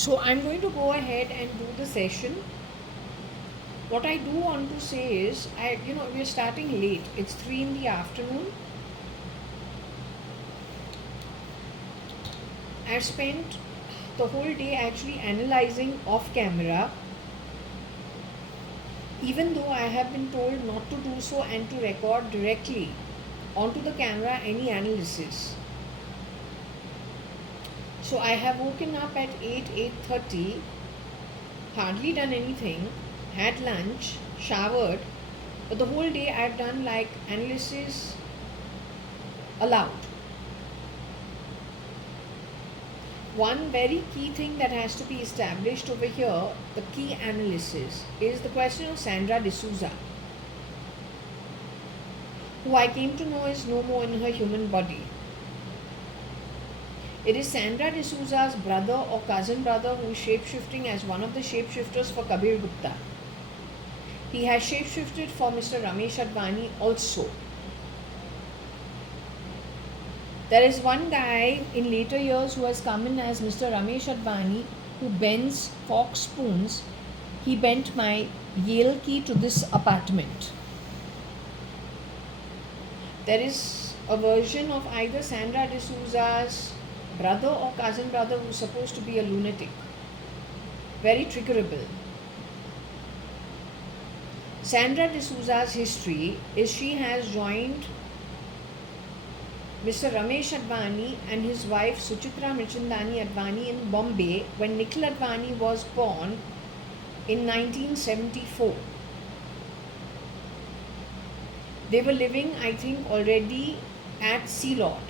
So I'm going to go ahead and do the session. What I do want to say is, we're starting late. It's 3 in the afternoon. I've spent the whole day actually analyzing off camera, even though I have been told not to do so and to record directly onto the camera any analysis. So I have woken up at 8:30, hardly done anything, had lunch, showered, but the whole day I've done like analysis aloud. One very key thing that has to be established over here, the key analysis, is the question of Sandra D'Souza, who I came to know is no more in her human body. It is Sandra D'Souza's brother or cousin brother who is shapeshifting as one of the shapeshifters for Kabir Gupta. He has shapeshifted for Mr. Ramesh Advani also. There is one guy in later years who has come in as Mr. Ramesh Advani, who bends fork spoons. He bent my Yale key to this apartment. There is a version of either Sandra D'Souza's brother or cousin brother who's supposed to be a lunatic. Very triggerable. Sandra D'Souza's history is she has joined Mr. Ramesh Advani and his wife Suchitra Mirchandani Advani in Bombay when Nikhil Advani was born in 1974. They were living, I think, already at Sea Lord.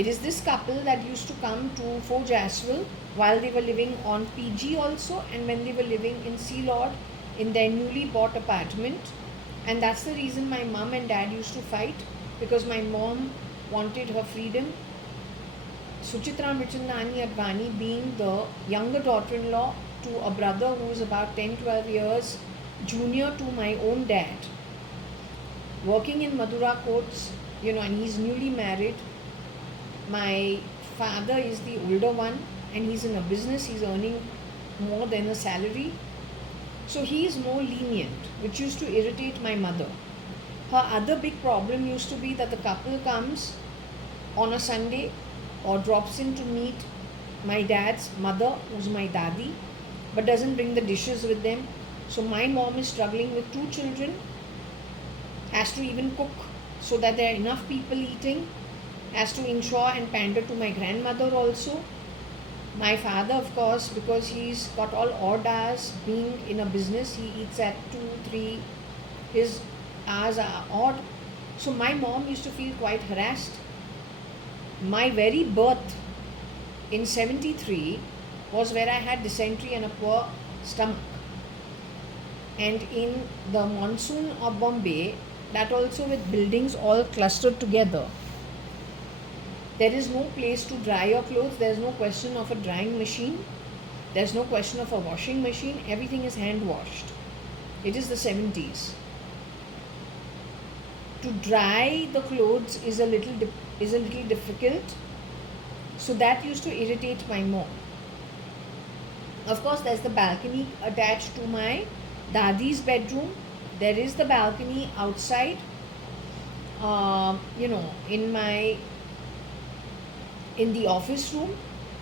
It is this couple that used to come to Fort Jaswell while they were living on PG also, and when they were living in Sea Lord in their newly bought apartment. And that's the reason my mom and dad used to fight, because my mom wanted her freedom. Suchitra Mirchandani Advani being the younger daughter-in-law to a brother who is about 10-12 years junior to my own dad, working in Madura courts, and he's newly married. My father is the older one and he's in a business, he's earning more than a salary. So he is more lenient, which used to irritate my mother. Her other big problem used to be that the couple comes on a Sunday or drops in to meet my dad's mother, who's my dadi, but doesn't bring the dishes with them. So my mom is struggling with 2 children, has to even cook so that there are enough people eating, has to ensure and pander to my grandmother also. My father, of course, because he's got all odd hours, being in a business, he eats at 2, 3, his hours are odd. So my mom used to feel quite harassed. My very birth in 73 was where I had dysentery and a poor stomach. And in the monsoon of Bombay, that also with buildings all clustered together, there is no place to dry your clothes. There is no question of a drying machine. There is no question of a washing machine. Everything is hand washed. It is the 70s. To dry the clothes is a little difficult. So that used to irritate my mom. Of course, there's the balcony attached to my dadi's bedroom. There is the balcony outside. In the office room.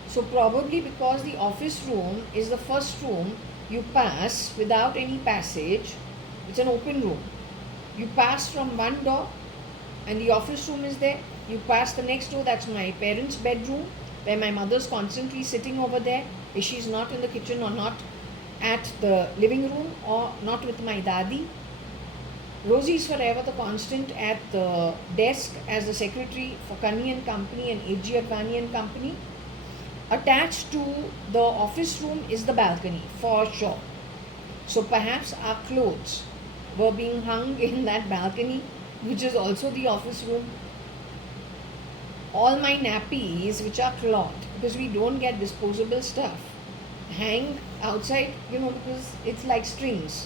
So probably because the office room is the first room you pass without any passage, it's an open room. You pass from one door and the office room is there. You pass the next door, that's my parents' bedroom, where my mother's constantly sitting over there if she's not in the kitchen or not at the living room or not with my dadi. Rosie is forever the constant at the desk as the secretary for Kanni and Company and A.G. Advani and Company. Attached to the office room is the balcony, for sure. So perhaps our clothes were being hung in that balcony, which is also the office room. All my nappies, which are cloth, because we don't get disposable stuff, hang outside, because it's like strings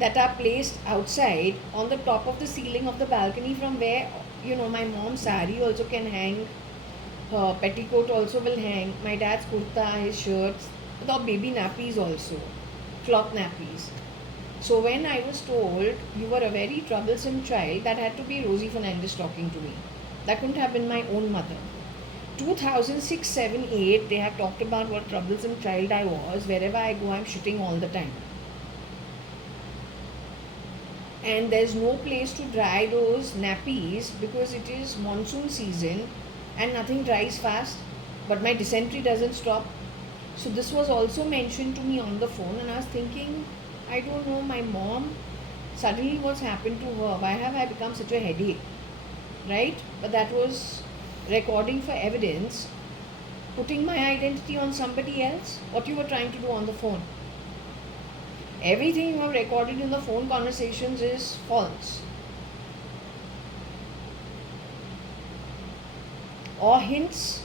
that are placed outside on the top of the ceiling of the balcony, from where my mom's sari also can hang. Her petticoat also will hang. My dad's kurta, his shirts, the baby nappies also, cloth nappies. So when I was told you were a very troublesome child, that had to be Rosie Fernandez talking to me. That couldn't have been my own mother. 2006, 7, 8, they have talked about what troublesome child I was. Wherever I go, I'm shitting all the time. And there's no place to dry those nappies because it is monsoon season and nothing dries fast, but my dysentery doesn't stop. So this was also mentioned to me on the phone, and I was thinking, I don't know, my mom, suddenly what's happened to her? Why have I become such a headache? Right? But that was recording for evidence, putting my identity on somebody else. What you were trying to do on the phone? Everything you have recorded in the phone conversations is false. Or hints.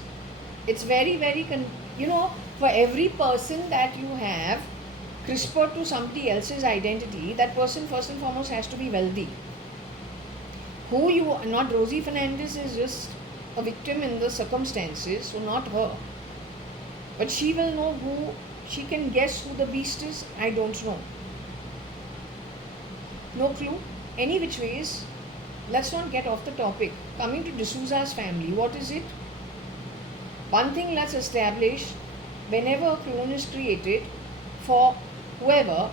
It's very, very, for every person that you have CRISPR to somebody else's identity, that person first and foremost has to be wealthy. Who you are, not Rosie Fernandez is just a victim in the circumstances, so not her. But she will know who, she can guess who the beast is. I don't know. No clue. Any which ways, let's not get off the topic. Coming to D'Souza's family, what is it? One thing let's establish, whenever a clone is created for whoever,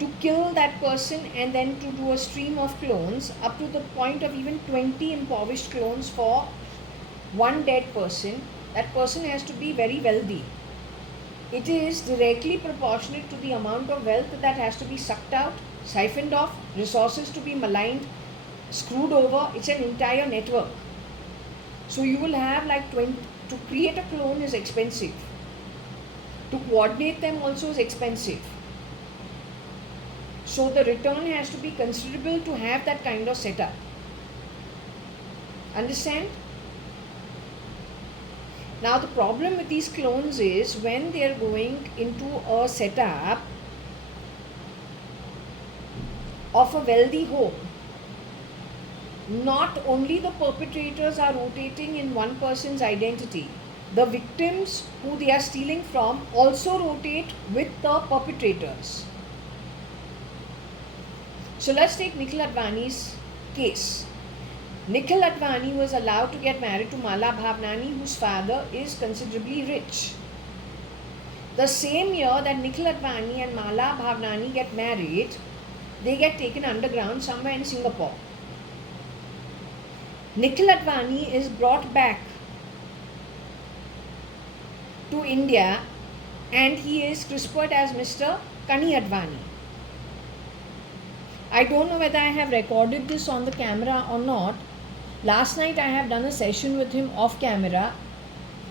to kill that person and then to do a stream of clones up to the point of even 20 impoverished clones for one dead person, that person has to be very wealthy. It is directly proportionate to the amount of wealth that has to be sucked out, siphoned off, resources to be maligned, screwed over. It's an entire network. So you will have like 20, to create a clone is expensive. To coordinate them also is expensive. So the return has to be considerable to have that kind of setup. Understand? Now the problem with these clones is when they are going into a setup of a wealthy home, not only the perpetrators are rotating in one person's identity, the victims who they are stealing from also rotate with the perpetrators. So let's take Nikhil Advani's case. Nikhil Advani was allowed to get married to Mala Bhavnani, whose father is considerably rich. The same year that Nikhil Advani and Mala Bhavnani get married, they get taken underground somewhere in Singapore. Nikhil Advani is brought back to India and he is CRISPR'd as Mr. Kani Advani. I don't know whether I have recorded this on the camera or not. Last night I have done a session with him off camera,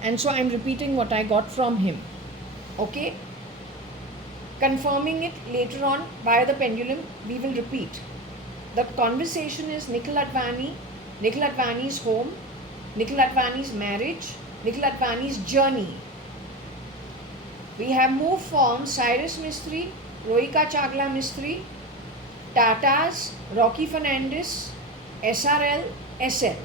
and so I am repeating what I got from him. Okay? Confirming it later on via the pendulum, we will repeat. The conversation is Nikhil Advani, Nikhil Advani's home, Nikhil Advani's marriage, Nikhil Advani's journey. We have moved from Cyrus Mistry, Rohika Chagla Mistry, Tata's, Rocky Fernandez, SRL, SL.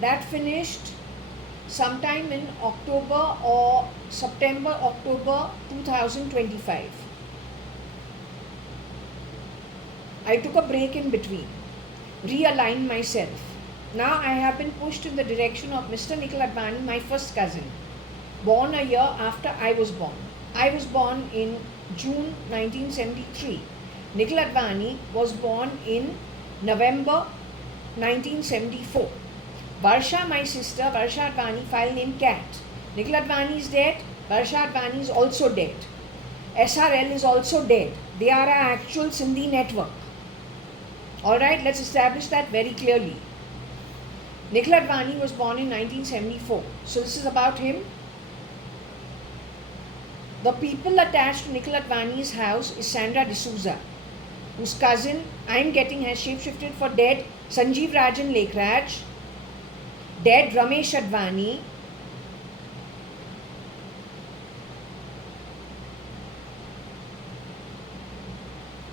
That finished sometime in October or September, October 2025. I took a break in between, realigned myself. Now I have been pushed in the direction of Mr. Nikhil Advani, my first cousin, born a year after I was born. I was born in June 1973. Nikhil Advani was born in November 1974. Varsha, my sister, Varsha Advani, file name Cat. Nikhil Advani is dead. Varsha Advani is also dead. SRL is also dead. They are our actual Sindhi network. Alright, let's establish that very clearly. Nikhil Advani was born in 1974. So this is about him. The people attached to Nikhil Advani's house is Sandra D'Souza, whose cousin I am getting has shapeshifted for dead Sanjeev Rajan Lekraj, dead Ramesh Advani,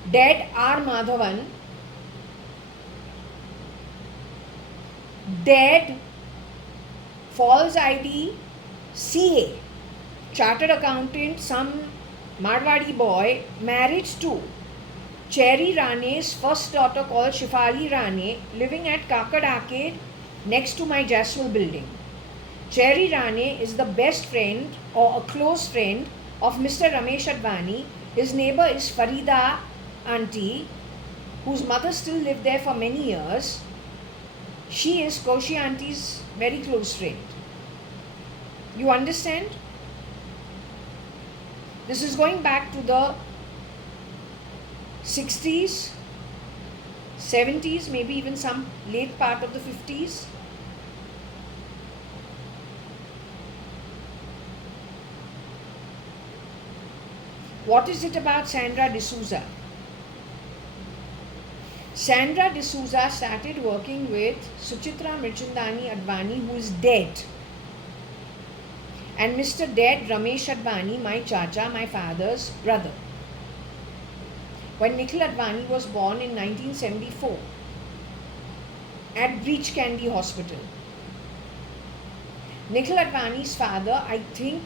dead R. Madhavan, Dad, false ID, CA, chartered accountant, some Marwadi boy, married to Cherry Rane's first daughter called Shifali Rane, living at Kakad Arcade next to my Jaswal building. Cherry Rane is the best friend or a close friend of Mr. Ramesh Advani. His neighbor is Farida auntie, whose mother still lived there for many years. She is Koshi auntie's very close friend. You understand? This is going back to the 60s, 70s, maybe even some late part of the 50s. What is it about Sandra D'Souza? Sandra D'Souza started working with Suchitra Mirchandani Advani, who is dead, and Mr. Dead Ramesh Advani, my chacha, my father's brother, when Nikhil Advani was born in 1974 at Breach Candy Hospital. Nikhil Advani's father, I think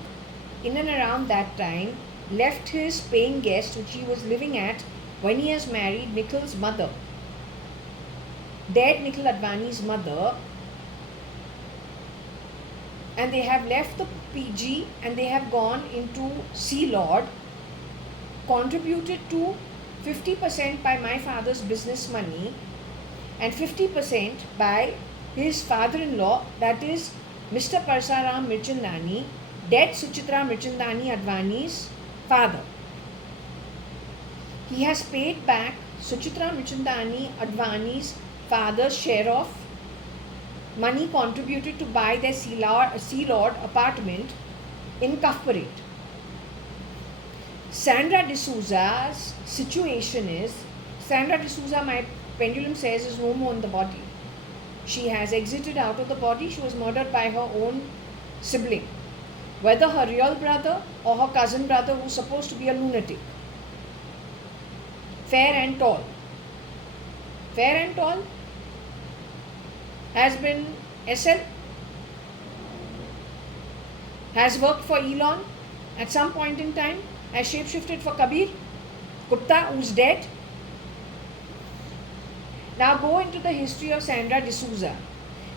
in and around that time, left his paying guest, which he was living at, when he has married Nikhil's mother, dead Nikhil Advani's mother, and they have left the PG and they have gone into Sea Lord, contributed to 50% by my father's business money and 50% by his father-in-law, that is Mr. Parsaram Mirchandani, dead Suchitra Mirchandani Advani's father. He has paid back Suchitra Mirchandani Advani's father's share of money contributed to buy their Sea Lord apartment in Cuff Parade. Sandra D'Souza's situation is, Sandra D'Souza, my pendulum says, is no more in the body. She has exited out of the body. She was murdered by her own sibling, whether her real brother or her cousin brother, who's supposed to be a lunatic. Fair and tall. Fair and tall has been SL, has worked for Elon at some point in time, has shapeshifted for Kabir Gupta, who's dead. Now go into the history of Sandra D'Souza.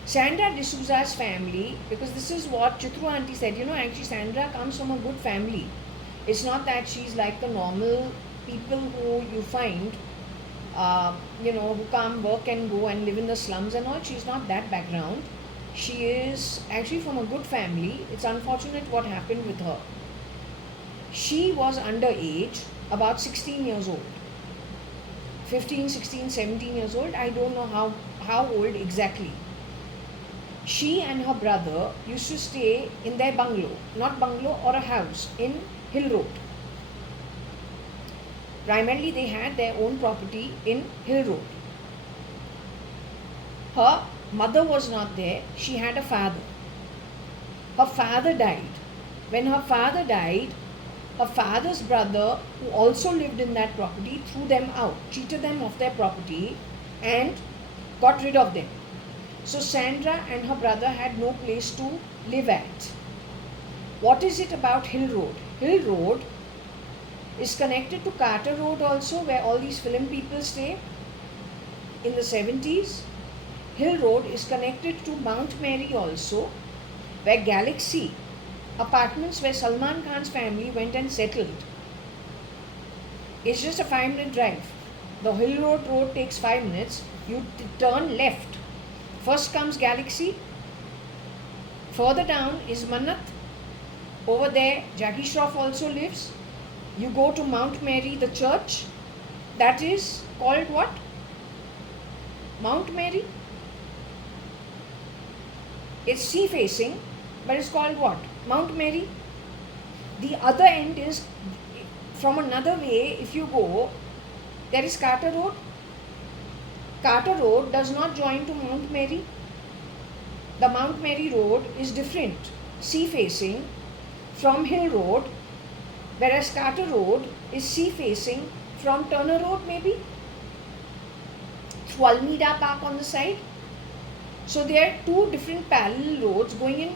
Sandra D'Souza's family, because this is what Chitru auntie said, actually Sandra comes from a good family. It's not that she's like the normal people who you find, who come, work and go and live in the slums and all. She's not that background. She is actually from a good family. It's unfortunate what happened with her. She was underage, about 16 years old. 15, 16, 17 years old. I don't know how old exactly. She and her brother used to stay in their bungalow, not bungalow or a house, in Hill Road. Primarily they had their own property in Hill Road. Her mother was not there. She had a father. Her father died. When her father died, her father's brother, who also lived in that property, threw them out, cheated them of their property and got rid of them. So Sandra and her brother had no place to live at. What is it about Hill Road? Hill Road is connected to Carter Road also, where all these film people stay in the 70s. Hill Road is connected to Mount Mary also, where Galaxy apartments, where Salman Khan's family went and settled. It's just a 5-minute drive. The Hill Road takes 5 minutes. You turn left. First comes Galaxy. Further down is Mannat. Over there, Jackie Shroff also lives. You go to Mount Mary, the church. That is called what? Mount Mary. It's sea facing, but it's called what? Mount Mary. The other end is, from another way, if you go, there is Carter Road. Carter Road does not join to Mount Mary. The Mount Mary Road is different, sea facing from Hill Road, whereas Carter Road is sea facing from Turner Road maybe, through Almeida Park on the side. So there are two different parallel roads going in.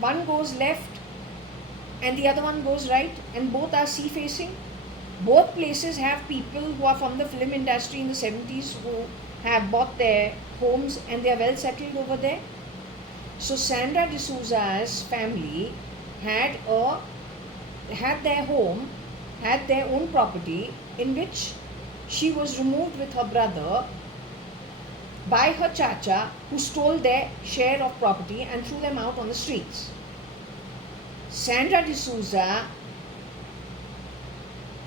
One goes left and the other one goes right, and both are sea facing. Both places have people who are from the film industry in the 70s who have bought their homes and they are well settled over there. So Sandra D'Souza's family had their home, had their own property, in which she was removed with her brother by her chacha, who stole their share of property and threw them out on the streets. Sandra D'Souza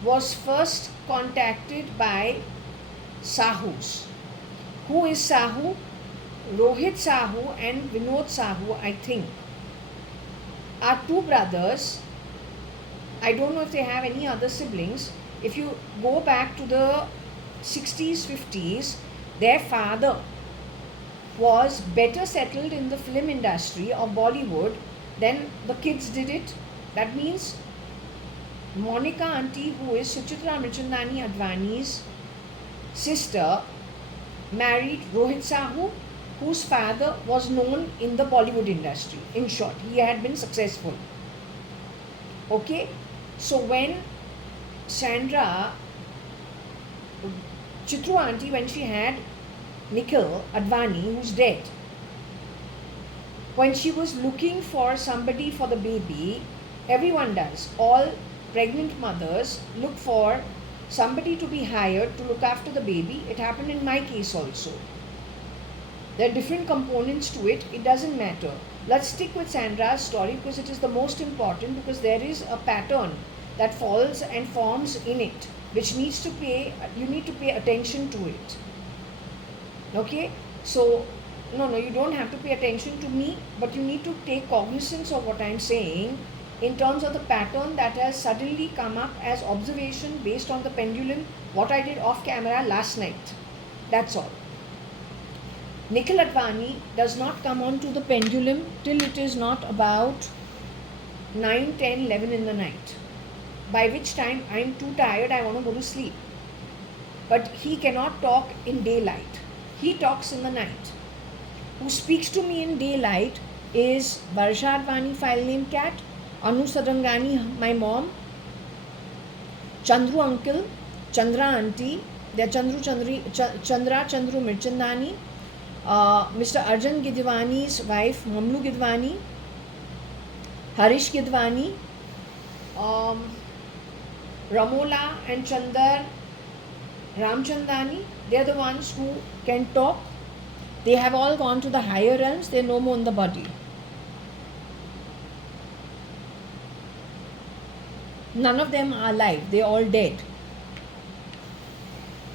was first contacted by Sahus. Who is Sahu? Rohit Sahu and Vinod Sahu, I think, are two brothers. I don't know if they have any other siblings. If you go back to the 60s, 50s, their father was better settled in the film industry of Bollywood than the kids did it. That means Monica auntie, who is Suchitra Mirchandani-ADVANI's sister, married Rohit Sahu, whose father was known in the Bollywood industry. In short, he had been successful. Okay, so when Sandra, Chitru auntie, when she had Nikhil Advani, who's dead, when she was looking for somebody for the baby, everyone does, all pregnant mothers look for somebody to be hired to look after the baby. It happened in my case also. There are different components to it. It doesn't matter. Let's stick with Sandra's story because it is the most important, because there is a pattern that falls and forms in it, which you need to pay attention to it. Okay? So, no, you don't have to pay attention to me, but you need to take cognizance of what I'm saying in terms of the pattern that has suddenly come up as observation based on the pendulum, what I did off camera last night. That's all. Nikhil Advani does not come onto the pendulum till it is not about 9, 10, 11 in the night, by which time I'm too tired, I want to go to sleep. But he cannot talk in daylight. He talks in the night. Who speaks to me in daylight is Varsha Advani, file name cat, Anu Sadangani, my mom, Chandru uncle, Chandra auntie, they are Chandra Chandru Mirchandani, Mr. Arjun Gidwani's wife, Mamlu Gidwani, Harish Gidwani, Ramola and Chandar Ramchandani. They are the ones who can talk. They have all gone to the higher realms. They are no more in the body. None of them are alive. They are all dead.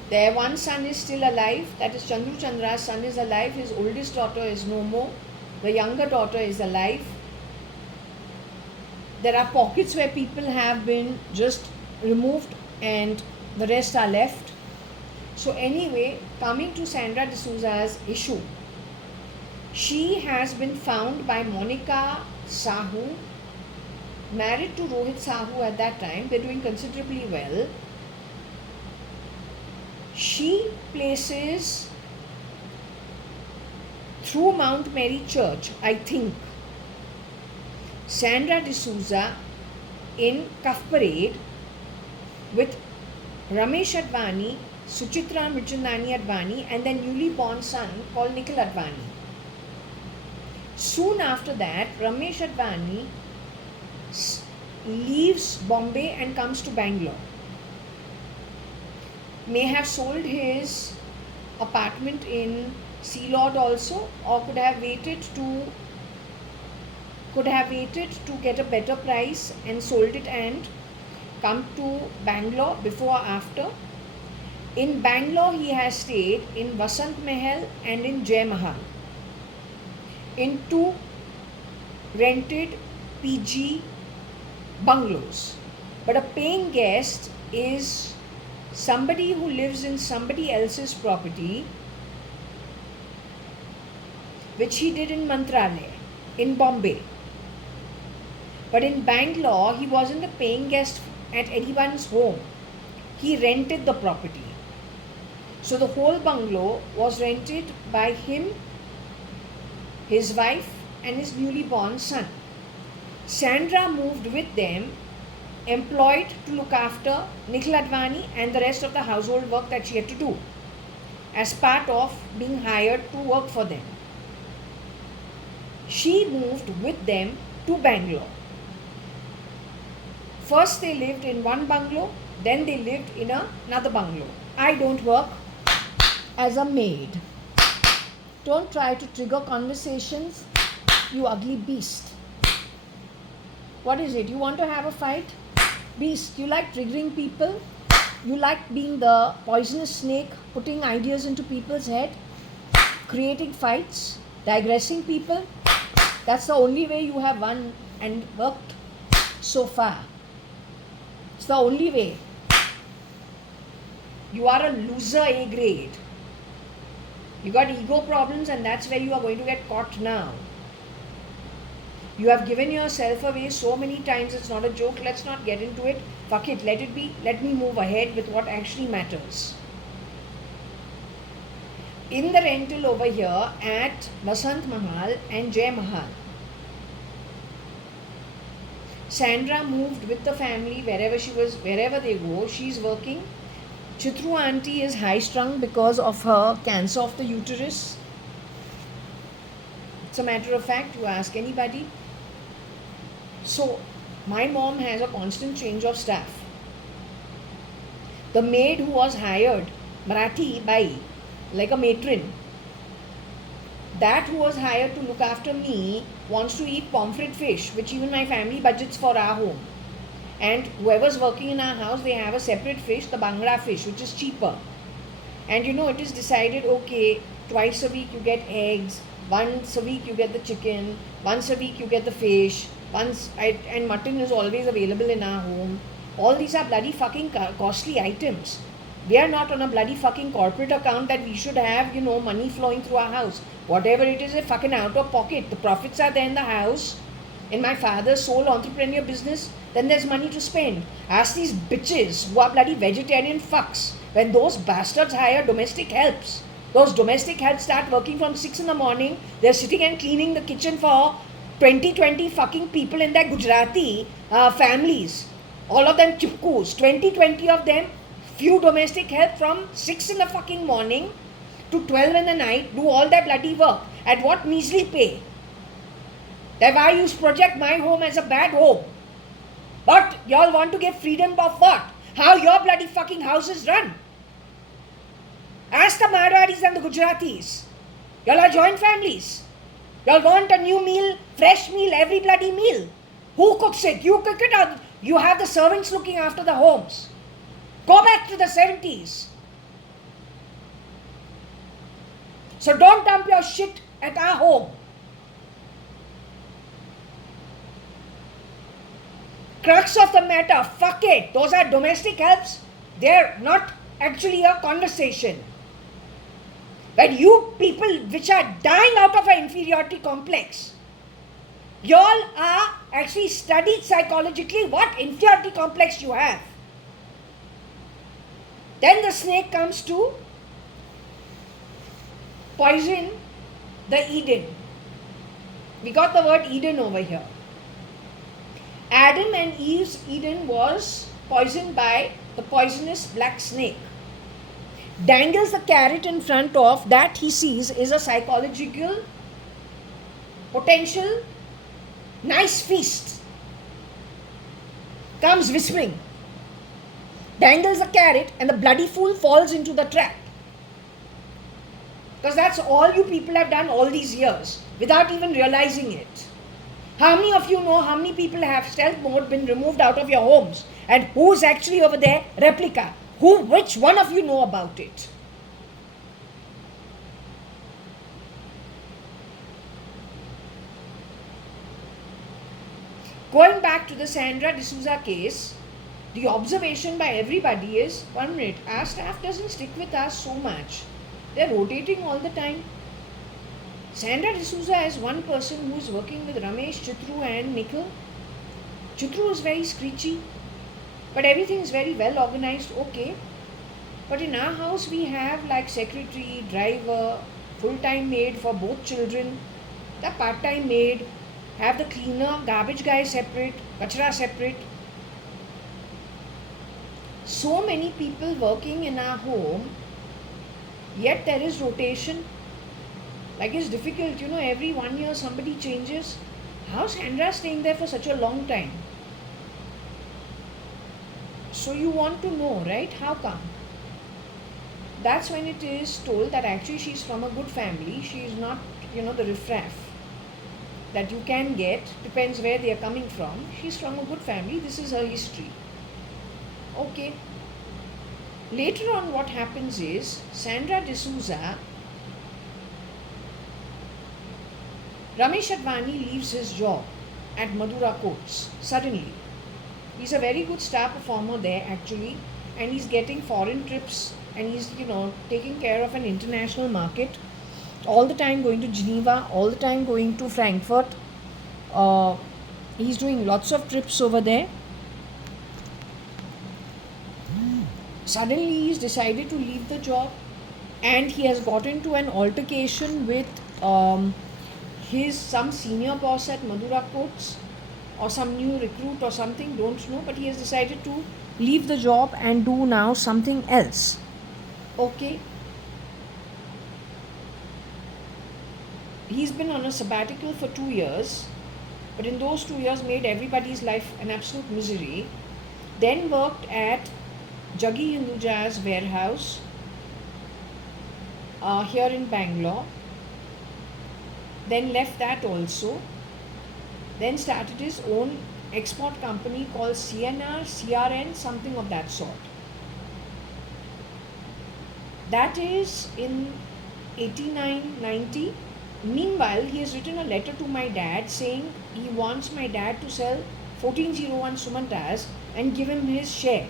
Their one son is still alive. That is Chandru Chandra's son is alive. His oldest daughter is no more. The younger daughter is alive. There are pockets where people have been just removed and the rest are left. So anyway, coming to Sandra D'Souza's issue, she has been found by Monica Sahu, married to Rohit Sahu at that time. They're doing considerably well. She places through Mount Mary Church, I think, Sandra D'Souza in Cuff Parade with Ramesh Advani, Suchitra Mirchandani-ADVANI and their newly born son called Nikhil Advani. Soon after that, Ramesh Advani leaves Bombay and comes to Bangalore. May have sold his apartment in Sea Lord also, or could have waited to get a better price and sold it and come to Bangalore before or after. In Bangalore, he has stayed in Vasant Mahal and in Jai Mahal, in two rented PG bungalows. But a paying guest is somebody who lives in somebody else's property, which he did in Mantralaya, in Bombay. But in Bangalore, he wasn't a paying guest at anyone's home. He rented the property. So the whole bungalow was rented by him his wife, and his newly born son. Sandra moved with them, employed to look after Nikhil Advani and the rest of the household work that she had to do as part of being hired to work for them. She moved with them to Bangalore. First they lived in one bungalow, then they lived in another bungalow. I don't work as a maid. Don't try to trigger conversations, you ugly beast. What is it? You want to have a fight? Beast, you like triggering people? You like being the poisonous snake, putting ideas into people's head, creating fights, digressing people? That's the only way you have won and worked so far. It's the only way. You are a loser A grade. You got ego problems, and that's where you are going to get caught now. You have given yourself away so many times, it's not a joke. Let's not get into it. Fuck it, let it be. Let me move ahead with what actually matters. In the rental over here at Vasant Mahal and Jai Mahal, Sandra moved with the family wherever they go. She's working. Chitru auntie is high strung because of her cancer of the uterus. It's a matter of fact, you ask anybody. So, my mom has a constant change of staff. The maid who was hired, Marathi Bai, like a matron, that who was hired to look after me wants to eat pomfret fish, which even my family budgets for our home. And whoever's working in our house, they have a separate fish, the Bangla fish, which is cheaper. And it is decided, okay, twice a week you get eggs, once a week you get the chicken, once a week you get the fish, and mutton is always available in our home. All these are bloody fucking costly items. We are not on a bloody fucking corporate account that we should have, money flowing through our house. Whatever it is, a fucking out of pocket. The profits are there in the house. In my father's sole entrepreneur business, then there's money to spend. Ask these bitches who are bloody vegetarian fucks. When those bastards hire domestic helps, those domestic helps start working from 6 in the morning. They're sitting and cleaning the kitchen for 20 fucking people in their Gujarati families. All of them chipkus. 20 of them. Few domestic help from 6 in the fucking morning to 12 in the night, do all their bloody work. At what measly pay? That why you project my home as a bad home. But y'all want to give freedom of what? How your bloody fucking house is run. Ask the Marwadis and the Gujaratis. Y'all are joint families. Y'all want a new meal, fresh meal, every bloody meal. Who cooks it? You cook it, or you have the servants looking after the homes. Go back to the 70s. So don't dump your shit at our home. Crux of the matter, fuck it. Those are domestic helps. They're not actually a conversation. But you people which are dying out of an inferiority complex, y'all are actually studied psychologically what inferiority complex you have. Then the snake comes to poison the Eden. We got the word Eden over here. Adam and Eve's Eden was poisoned by the poisonous black snake. Dangles the carrot in front of that he sees is a psychological potential nice feast. Comes whispering. Dangles the carrot and the bloody fool falls into the trap. Because that's all you people have done all these years without even realizing it. How many of you know how many people have stealth mode been removed out of your homes? And who's actually over there? Replica. Which one of you know about it? Going back to the Sandra D'Souza case, the observation by everybody is, 1 minute, our staff doesn't stick with us so much. They're rotating all the time. Sandra D'Souza is one person who is working with Ramesh, Chitru and Nikhil. Chitru is very screechy, but everything is very well organized, okay. But in our house we have like secretary, driver, full-time maid for both children. The part-time maid, have the cleaner, garbage guy separate, kachra separate. So many people working in our home, yet there is rotation. Like it's difficult, every 1 year somebody changes. How's Sandra staying there for such a long time? So you want to know, right? How come? That's when it is told that actually she's from a good family. She is not, the riffraff that you can get. Depends where they are coming from. She's from a good family. This is her history. Okay. Later on, what happens is Sandra D'Souza, Ramesh Advani leaves his job at Madura Courts suddenly. He's a very good star performer there actually, and he's getting foreign trips, and he's taking care of an international market, all the time going to Geneva, all the time going to Frankfurt. He's doing lots of trips over there. Suddenly he's decided to leave the job, and he has got into an altercation with some senior boss at Madura Courts, or some new recruit or something, don't know, but he has decided to leave the job and do now something else. Okay. He's been on a sabbatical for 2 years, but in those 2 years made everybody's life an absolute misery. Then worked at Jaggi Hinduja's warehouse here in Bangalore. Then left that also. Then started his own export company called CRN, something of that sort. That is in 89-90. Meanwhile, he has written a letter to my dad saying he wants my dad to sell 1401 Sumantas and give him his share.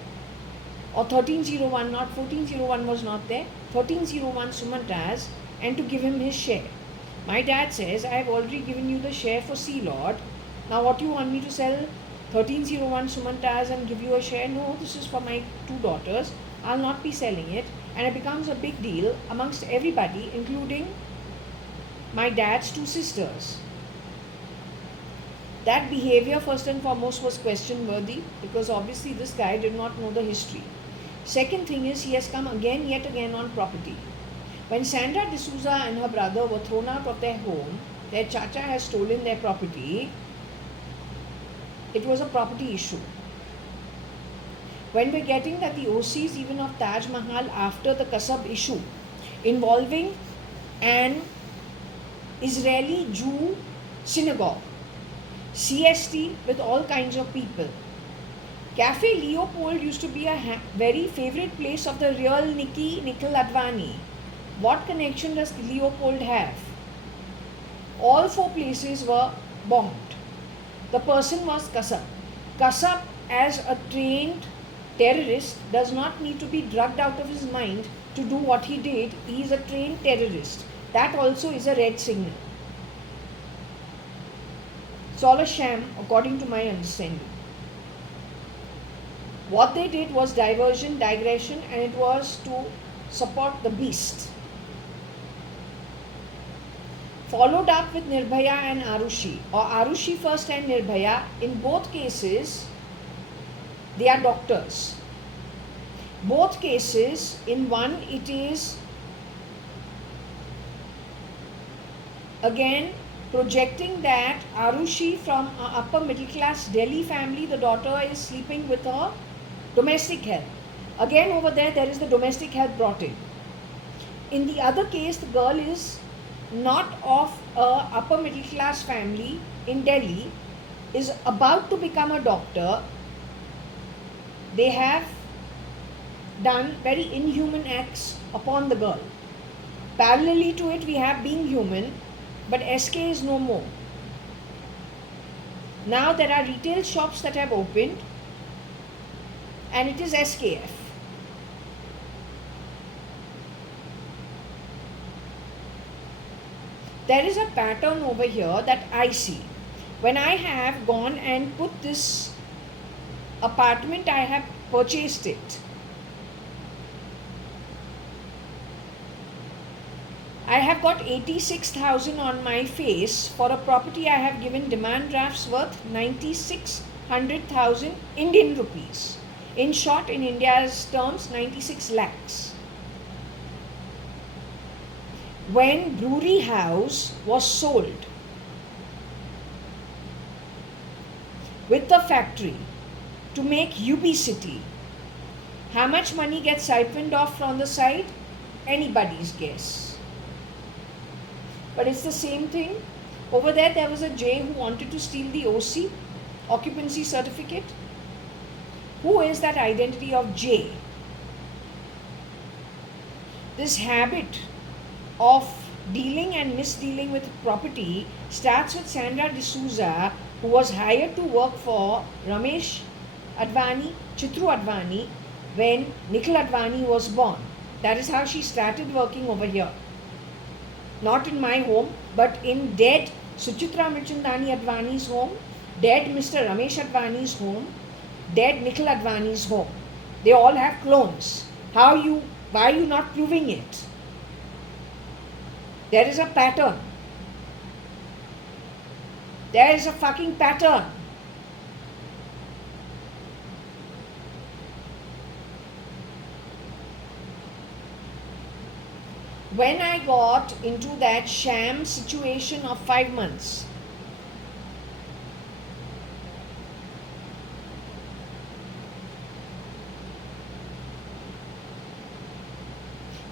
Or 1301, not 1401 was not there, 1301 Sumantas, and to give him his share. My dad says, I have already given you the share for Sea Lord. Now what do you want me to sell 1301 Sumantas and give you a share? No, this is for my 2 daughters. I'll not be selling it. And it becomes a big deal amongst everybody, including my dad's 2 sisters. That behavior, first and foremost, was question worthy, because obviously this guy did not know the history. Second thing is, he has come yet again on property. When Sandra D'Souza and her brother were thrown out of their home, their chacha has stolen their property. It was a property issue. When we're getting that the OCs even of Taj Mahal after the Kasab issue involving an Israeli Jew synagogue, CST with all kinds of people. Cafe Leopold used to be a very favorite place of the real Nikhil Advani. What connection does Leopold have? All 4 places were bombed. The person was Kasab. Kasab, as a trained terrorist, does not need to be drugged out of his mind to do what he did. He is a trained terrorist. That also is a red signal. It's all a sham, according to my understanding. What they did was diversion, digression, and it was to support the beast. Followed up with Nirbhaya and Arushi, or Arushi first and Nirbhaya. In both cases, they are doctors. Both cases, in one it is again projecting that Arushi from an upper middle class Delhi family, the daughter is sleeping with her domestic help. Again over there is the domestic help brought in. In the other case, the girl is not of a upper middle class family in Delhi, is about to become a doctor. They have done very inhuman acts upon the girl. Parallelly to it, we have being human, but SK is no more. Now there are retail shops that have opened, and it is SKF. There is a pattern over here that I see. When I have gone and put this apartment, I have purchased it. I have got 86,000 on my face for a property I have given demand drafts worth 96,100,000 Indian rupees. In short, in India's terms, 96 lakhs. When Brewery House was sold with the factory to make UB City, how much money gets siphoned off from the side? Anybody's guess. But it's the same thing. Over there was a J who wanted to steal the OC, occupancy certificate. Who is that identity of J? This habit of dealing and misdealing with property starts with Sandra D'Souza, who was hired to work for Ramesh Advani, Chitru Advani, when Nikhil Advani was born. That is how she started working over here. Not in my home, but in dead Suchitra Mirchandani Advani's home, dead Mr. Ramesh Advani's home, dead Nikhil Advani's home. They all have clones. Why are you not proving it? There is a pattern. There is a fucking pattern. When I got into that sham situation of 5 months,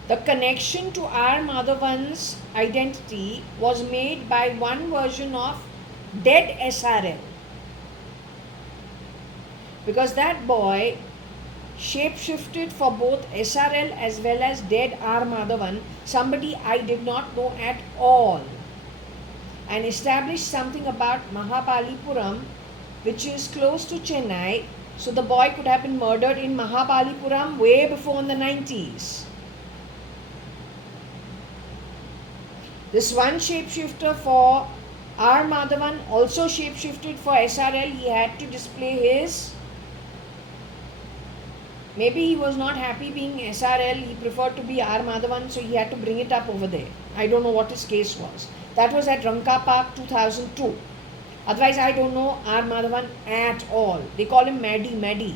the connection to R. Madhavan's identity was made by one version of dead SRL. Because that boy shape-shifted for both SRL as well as dead R. Madhavan, somebody I did not know at all, and established something about Mahabalipuram, which is close to Chennai. So the boy could have been murdered in Mahabalipuram way before in the 90s. This one shapeshifter for R. Madhavan also shapeshifted for SRL. He had to display his... Maybe he was not happy being SRL. He preferred to be R. Madhavan, so he had to bring it up over there. I don't know what his case was. That was at Ranka Park 2002. Otherwise, I don't know R. Madhavan at all. They call him Maddie.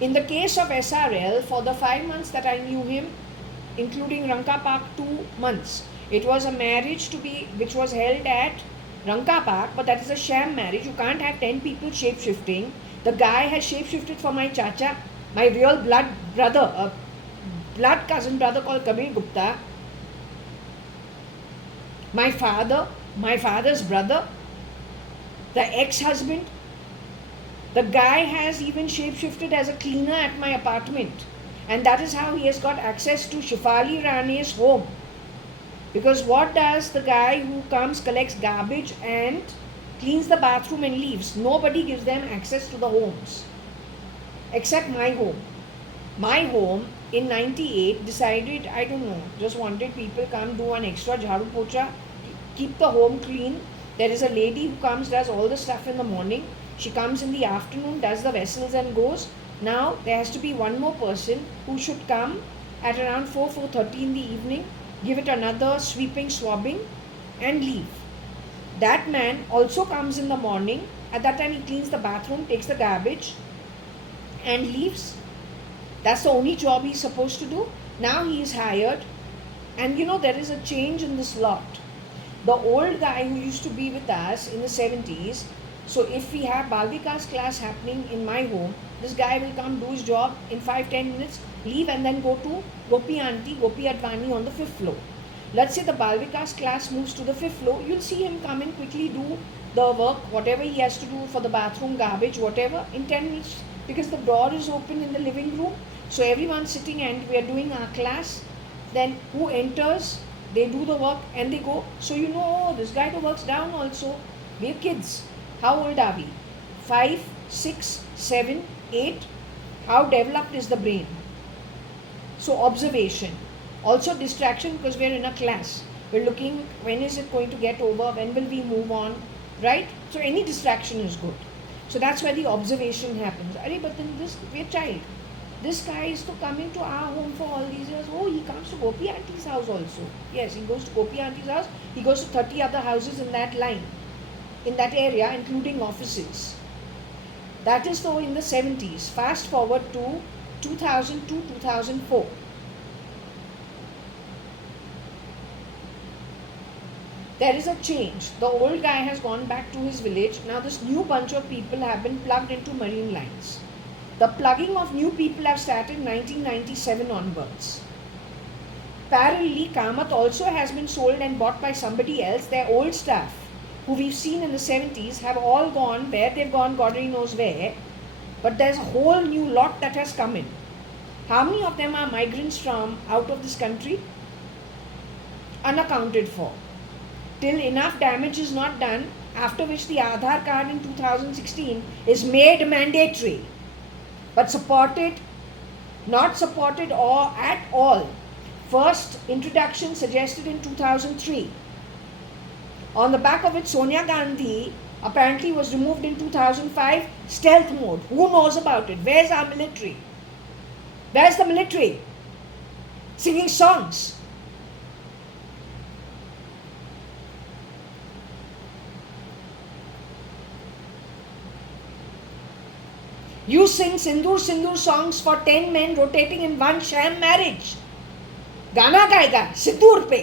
In the case of SRL, for the 5 months that I knew him, including Ranka Park 2 months, it was a marriage which was held at Ranka Park, but that is a sham marriage. You can't have 10 people shape-shifting. The guy has shape-shifted for my chacha, my real blood brother, a blood cousin brother called Kabir Gupta, my father's brother, the ex-husband. The guy has even shape-shifted as a cleaner at my apartment. And that is how he has got access to Shifali Rane's home. Because what does the guy who comes, collects garbage and cleans the bathroom and leaves? Nobody gives them access to the homes. Except my home. My home in 98 decided, I don't know, just wanted people come do an extra jharu pocha, keep the home clean. There is a lady who comes, does all the stuff in the morning. She comes in the afternoon, does the vessels and goes. Now there has to be one more person who should come at around 4:30 in the evening, give it another sweeping, swabbing and leave. That man also comes in the morning. At that time he cleans the bathroom, takes the garbage and leaves. That's the only job he's supposed to do. Now he is hired, and there is a change in this lot. The old guy who used to be with us in the 70s, so if we have Balvikas class happening in my home, this guy will come, do his job in 5-10 minutes, leave and then go to Gopi Advani on the 5th floor. Let's say the Balvikas class moves to the 5th floor, you'll see him come in, quickly do the work, whatever he has to do for the bathroom, garbage, whatever, in 10 minutes, because the door is open in the living room. So everyone's sitting and we are doing our class. Then who enters, they do the work and they go. So this guy who works down also. We're kids. How old are we? 5, 6, 7, 8. How developed is the brain? So observation. Also distraction, because we're in a class. We're looking, when is it going to get over? When will we move on? Right? So any distraction is good. So that's where the observation happens. Arey, but then we're child. This guy is to coming to our home for all these years. Oh, he comes to Gopi Auntie's house also. Yes, he goes to Gopi Auntie's house. He goes to 30 other houses in that line, in that area, including offices. That is though in the 70s. Fast forward to 2002, 2004. There is a change. The old guy has gone back to his village. Now this new bunch of people have been plugged into marine lines. The plugging of new people have started 1997 onwards. Parallelly, Kamath also has been sold and bought by somebody else. Their old staff, who we've seen in the 70s, have all gone where they've gone, God only knows where. But there's a whole new lot that has come in. How many of them are migrants from out of this country? Unaccounted for. Till enough damage is not done, after which the Aadhaar card in 2016 is made mandatory. But supported, not supported or at all. First introduction suggested in 2003. On the back of it, Sonia Gandhi apparently was removed in 2005, stealth mode. Who knows about it? Where's our military? Where's the military? Singing songs. You sing Sindoor Sindoor songs for 10 men rotating in one sham marriage. गाना गाएगा सिंदूर पे.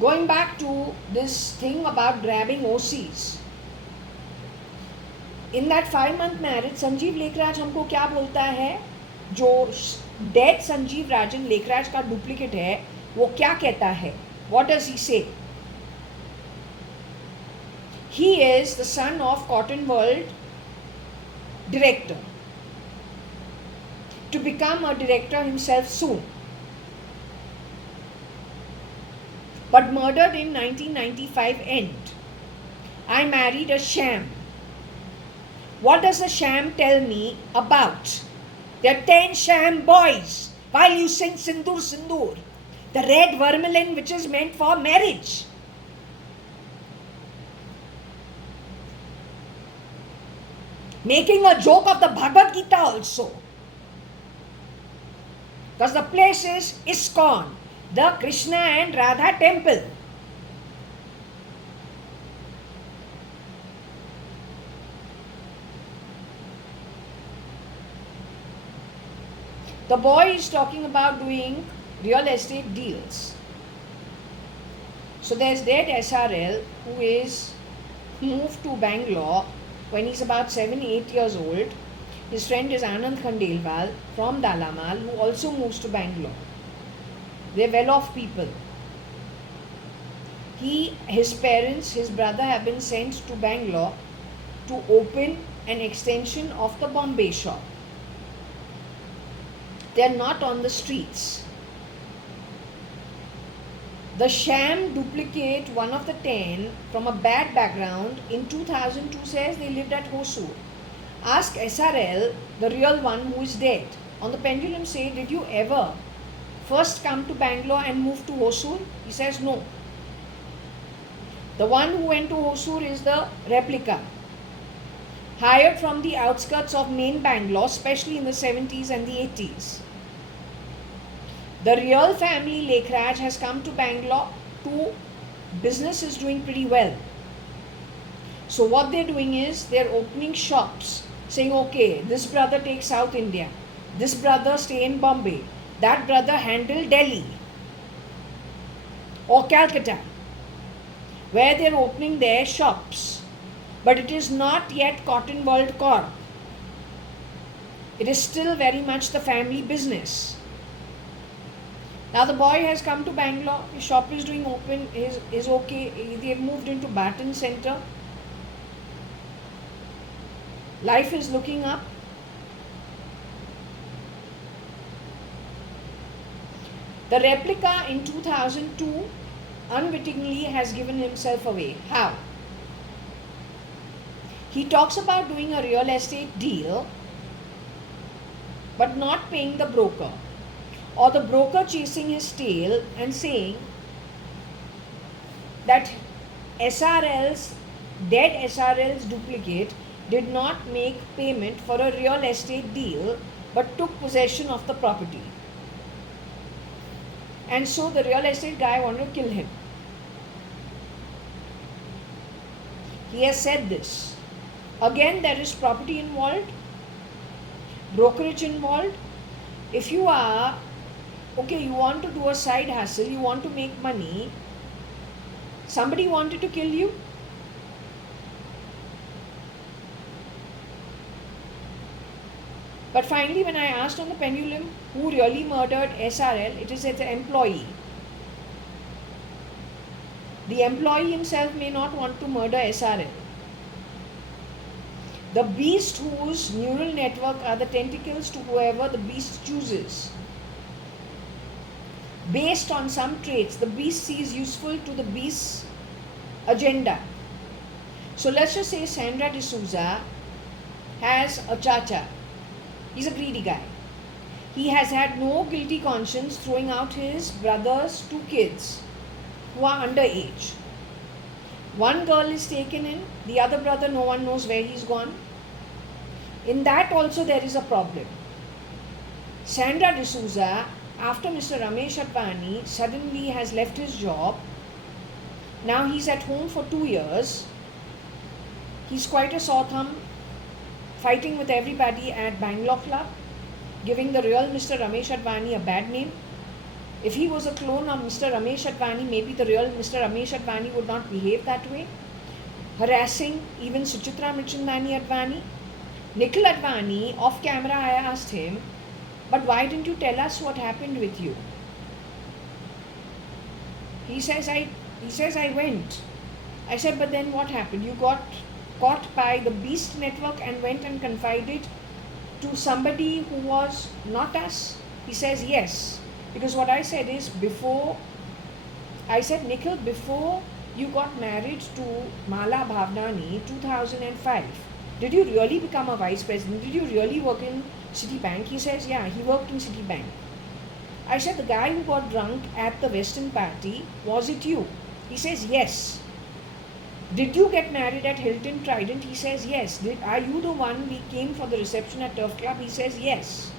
Going back to this thing about grabbing OCs. In that 5-month marriage, Sanjeev Lekhraj हमको क्या बोलता है? जो dead Sanjeev राजन लेखराज का duplicate है, वो क्या कहता है? What does he say? He is the son of Cotton World director, to become a director himself soon, but murdered in 1995 end. I married a sham. What does the sham tell me about? There are 10 sham boys while you sing Sindoor Sindoor, the red vermilion which is meant for marriage. Making a joke of the Bhagavad Gita also. Because the place is ISKCON, the Krishna and Radha temple. The boy is talking about doing real estate deals. So there's that SRL who is moved to Bangalore when he's about 7-8 years old. His friend is Anand Khandelwal from Dalamal, who also moves to Bangalore. They're well-off people. His parents, his brother have been sent to Bangalore to open an extension of the Bombay shop. They're not on the streets. The sham duplicate, one of the 10 from a bad background, in 2002 says they lived at Hosur. Ask SRL, the real one who is dead. On the pendulum say, did you ever first come to Bangalore and move to Hosur? He says no. The one who went to Hosur is the replica, hired from the outskirts of main Bangalore, especially in the 70s and the 80s. The real family Lekhraj has come to Bangalore to business is doing pretty well. So what they're doing is they're opening shops, saying, okay, this brother takes South India, this brother stay in Bombay, that brother handle Delhi or Calcutta, where they're opening their shops. But it is not yet Cotton World Corp. It is still very much the family business. Now the boy has come to Bangalore, his shop is doing open, is okay, they've moved into Baton Center. Life is looking up. The replica in 2002 unwittingly has given himself away. How? He talks about doing a real estate deal but not paying the broker. or the broker chasing his tail and saying that dead SRL's duplicate did not make payment for a real estate deal but took possession of the property. And so the real estate guy wanted to kill him. He has said this. Again, there is property involved, brokerage involved. If you are, you want to do a side hustle, you want to make money, somebody wanted to kill you. But finally, when I asked on the pendulum who really murdered SRL, it is its employee. The employee himself may not want to murder SRL. The beast whose neural network are the tentacles to whoever the beast chooses. Based on some traits the beast sees useful to the beast's agenda. So let's just say Sandra D'Souza has a chacha. He's a greedy guy. He has had no guilty conscience throwing out his brother's 2 kids who are underage. One girl is taken in, the other brother no one knows where he's gone. In that also there is a problem. Sandra D'Souza, after Mr. Ramesh Advani suddenly has left his job, now he's at home for 2 years. He's quite a sore thumb, fighting with everybody at Bangalore Club, giving the real Mr. Ramesh Advani a bad name. If he was a clone of Mr. Ramesh Advani, maybe the real Mr. Ramesh Advani would not behave that way. Harassing even Suchitra Michandani Advani. Nikhil Advani, off camera, I asked him, but why didn't you tell us what happened with you? He says, I went. I said, but then what happened? You got caught by the beast network and went and confided to somebody who was not us? He says, yes. Because what I said is, Nikhil, before you got married to Mala Bhavnani, 2005, did you really become a vice president? Did you really work in Citibank? He says, yeah, he worked in Citibank. I said, the guy who got drunk at the Western party, was it you? He says, yes. Did you get married at Hilton Trident? He says, yes. Are you the one we came for the reception at Turf Club? He says, yes.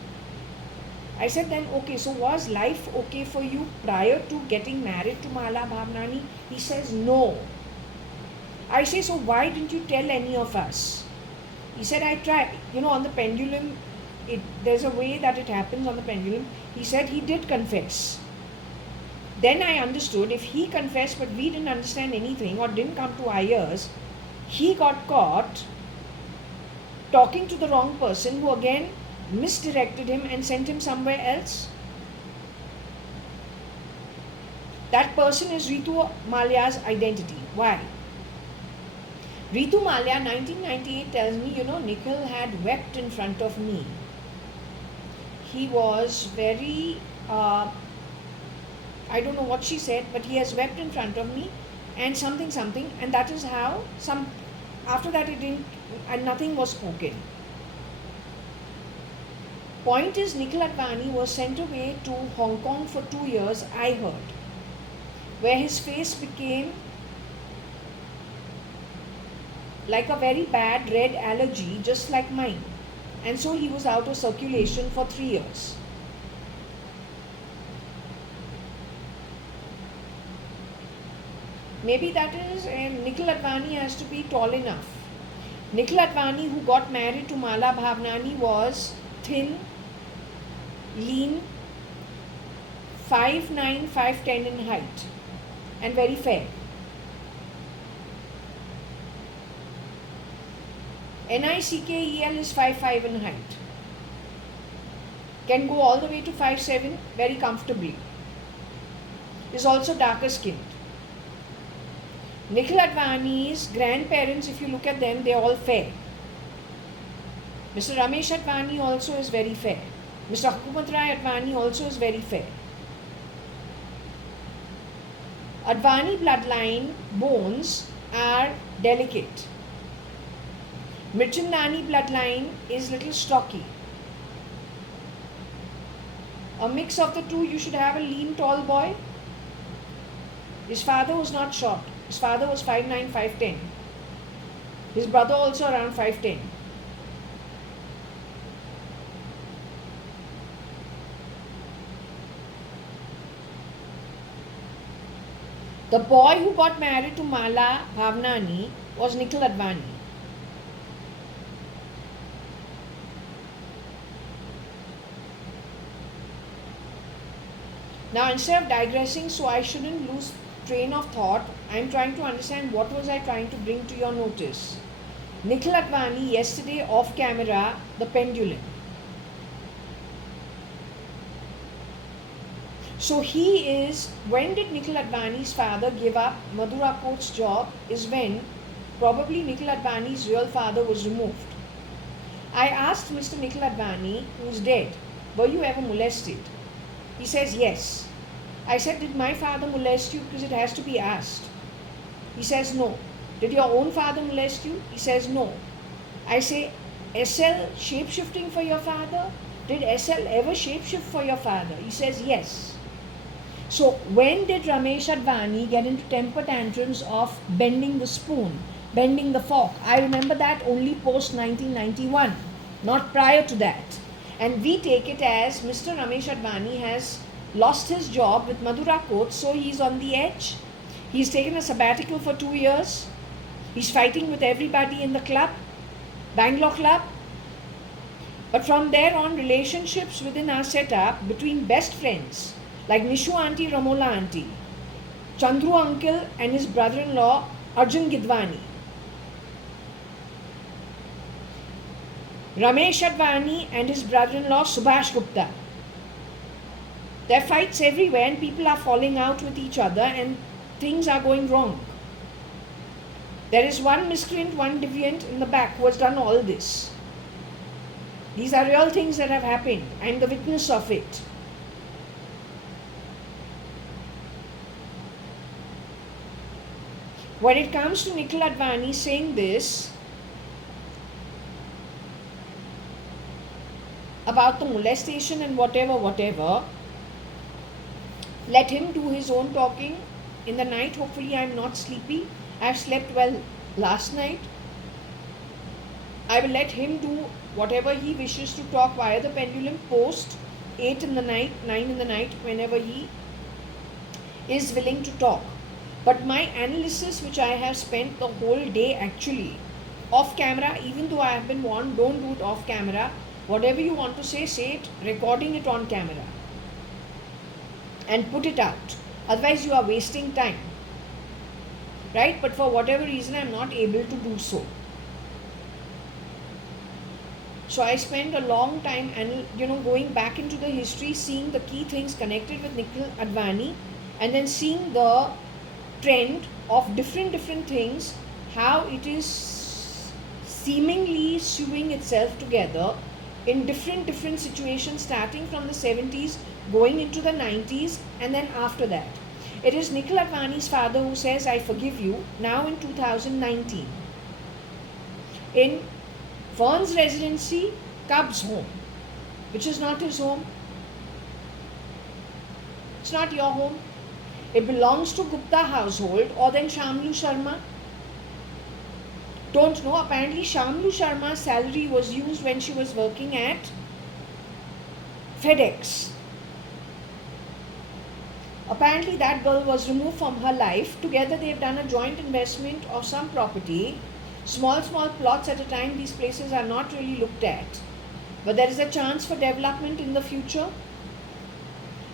I said, then okay, so was life okay for you prior to getting married to Mala Bhavnani? He says, no. I say, so why didn't you tell any of us? He said, I tried. On the pendulum, there's a way that it happens on the pendulum. He said he did confess. Then I understood, if he confessed but we didn't understand anything or didn't come to our ears, he got caught talking to the wrong person who again misdirected him and sent him somewhere else. That person is Ritu Malia's identity. Why? Ritu Malia, 1998, tells me, Nikhil had wept in front of me. He was very, I don't know what she said, but he has wept in front of me and something, and that is how after that it didn't, and nothing was spoken. Point is, Nikhil Advani was sent away to Hong Kong for 2 years, I heard, where his face became like a very bad red allergy, just like mine. And so he was out of circulation for 3 years. Maybe that is, Nikhil Advani has to be tall enough. Nikhil Advani, who got married to Mala Bhavnani, was thin, lean, 5'9", 5'10" in height, and very fair. NICKEL is 5'5" in height. Can go all the way to 5'7" very comfortably. Is also darker skinned. Nikhil Advani's grandparents, if you look at them, they are all fair. Mr. Ramesh Advani also is very fair. Mr. Hukumat Rai Advani also is very fair. Advani bloodline bones are delicate. Mirchandani bloodline is little stocky. A mix of the two, you should have a lean, tall boy. His father was not short. His father was 5'9", 5'10". His brother also around 5'10". The boy who got married to Mala Bhavnani was Nikhil Advani. Now, instead of digressing, so I shouldn't lose train of thought, I am trying to understand what was I trying to bring to your notice. Nikhil Advani yesterday off camera, the pendulum. So he is, when did Nikhil Advani's father give up Madhura Court's job is when probably Nikhil Advani's real father was removed. I asked Mr. Nikhil Advani, who is dead, were you ever molested? He says yes. I said, did my father molest you? Because it has to be asked. He says no. Did your own father molest you? He says no. I say, SL shape-shifting for your father? Did SL ever shape-shift for your father? He says yes. So when did Ramesh Advani get into temper tantrums of bending the spoon, bending the fork? I remember that only post 1991, not prior to that. And we take it as Mr. Ramesh Advani has lost his job with Madhura Court, so he's on the edge. He's taken a sabbatical for 2 years. He's fighting with everybody in the club, Bangalore club. But from there on, relationships within our setup between best friends, like Nishu auntie, Ramola auntie, Chandru uncle and his brother-in-law, Arjun Gidwani, Ramesh Advani and his brother-in-law, Subhash Gupta. There are fights everywhere and people are falling out with each other and things are going wrong. There is one miscreant, one deviant in the back who has done all this. These are real things that have happened. I am the witness of it. When it comes to Nikhil Advani saying this about the molestation and whatever, let him do his own talking in the night. Hopefully I am not sleepy. I have slept well last night. I will let him do whatever he wishes to talk via the pendulum post 8 in the night, 9 in the night, whenever he is willing to talk. But my analysis, which I have spent the whole day actually off camera, even though I have been warned, don't do it off camera. Whatever you want to say it, recording it on camera and put it out. Otherwise you are wasting time. Right? But for whatever reason I am not able to do so. So I spent a long time and going back into the history, seeing the key things connected with Nikhil Advani, and then seeing the trend of different things, how it is seemingly sewing itself together in different situations, starting from the 70s, going into the 90s, and then after that. It is Nikhil Advani's father who says, I forgive you, now in 2019. In Fern's residency, Cub's home, which is not his home. It's not your home. It belongs to Gupta household, or then Shamlu Sharma. Don't know. Apparently Shamlu Sharma's salary was used when she was working at FedEx. Apparently that girl was removed from her life. Together they've done a joint investment of some property. Small plots at a time. These places are not really looked at. But there is a chance for development in the future.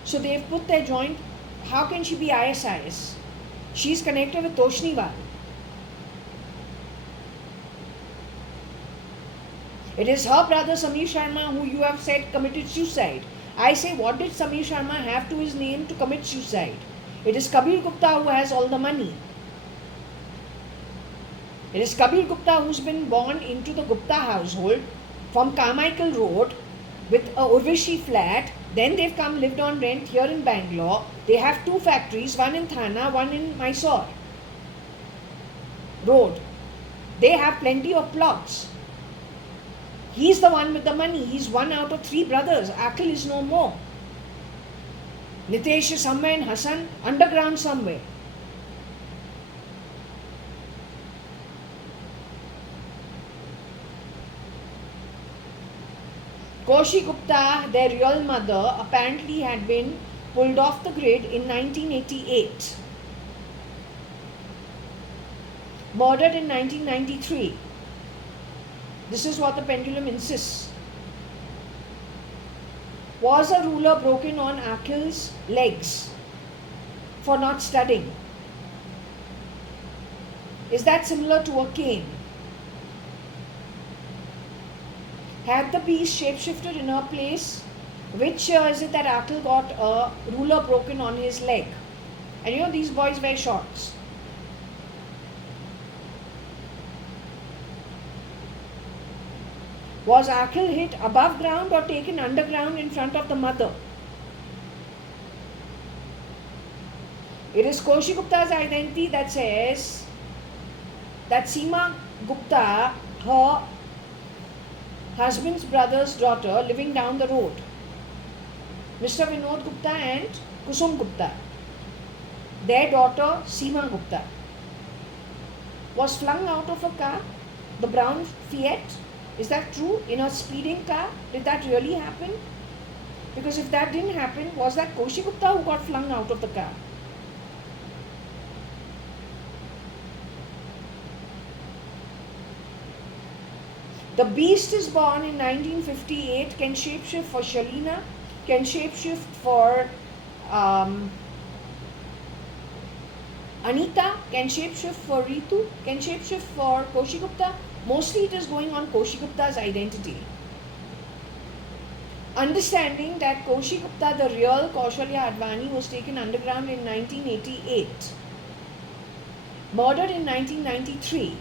So they've put their joint. How can she be ISIS? She's connected with Toshniwal. It is her brother Samir Sharma who you have said committed suicide. I say, what did Samir Sharma have to his name to commit suicide? It is Kabir Gupta who has all the money. It is Kabir Gupta who's been born into the Gupta household from Carmichael Road with a Urvashi flat. Then they've come, lived on rent here in Bangalore. They have 2 factories, one in Thana, one in Mysore Road. They have plenty of plots. He's the one with the money. He's one out of 3 brothers. Akhil is no more. Nitesh is somewhere in Hassan, underground somewhere. Koshi Gupta, their real mother, apparently had been pulled off the grid in 1988. Murdered in 1993. This is what the pendulum insists. Was a ruler broken on Akhil's legs for not studying? Is that similar to a cane? Had the beast shapeshifted in her place? Which is it that Akhil got a ruler broken on his leg? And you know, these boys wear shorts. Was Akhil hit above ground or taken underground in front of the mother? It is Koshi Gupta's identity that says that Seema Gupta, her husband's brother's daughter, living down the road, Mr. Vinod Gupta and Kusum Gupta, their daughter Seema Gupta, was flung out of a car, the brown Fiat. Is that true? In a speeding car? Did that really happen? Because if that didn't happen, was that Koshi Gupta who got flung out of the car? The beast is born in 1958, can shapeshift for Shalina, can shapeshift for Anita, can shapeshift for Ritu, can shapeshift for Koshi Gupta. Mostly it is going on Koshi Gupta's identity. Understanding that Koshi Gupta, the real JAYA.ADVANI, was taken underground in 1988. Murdered in 1993.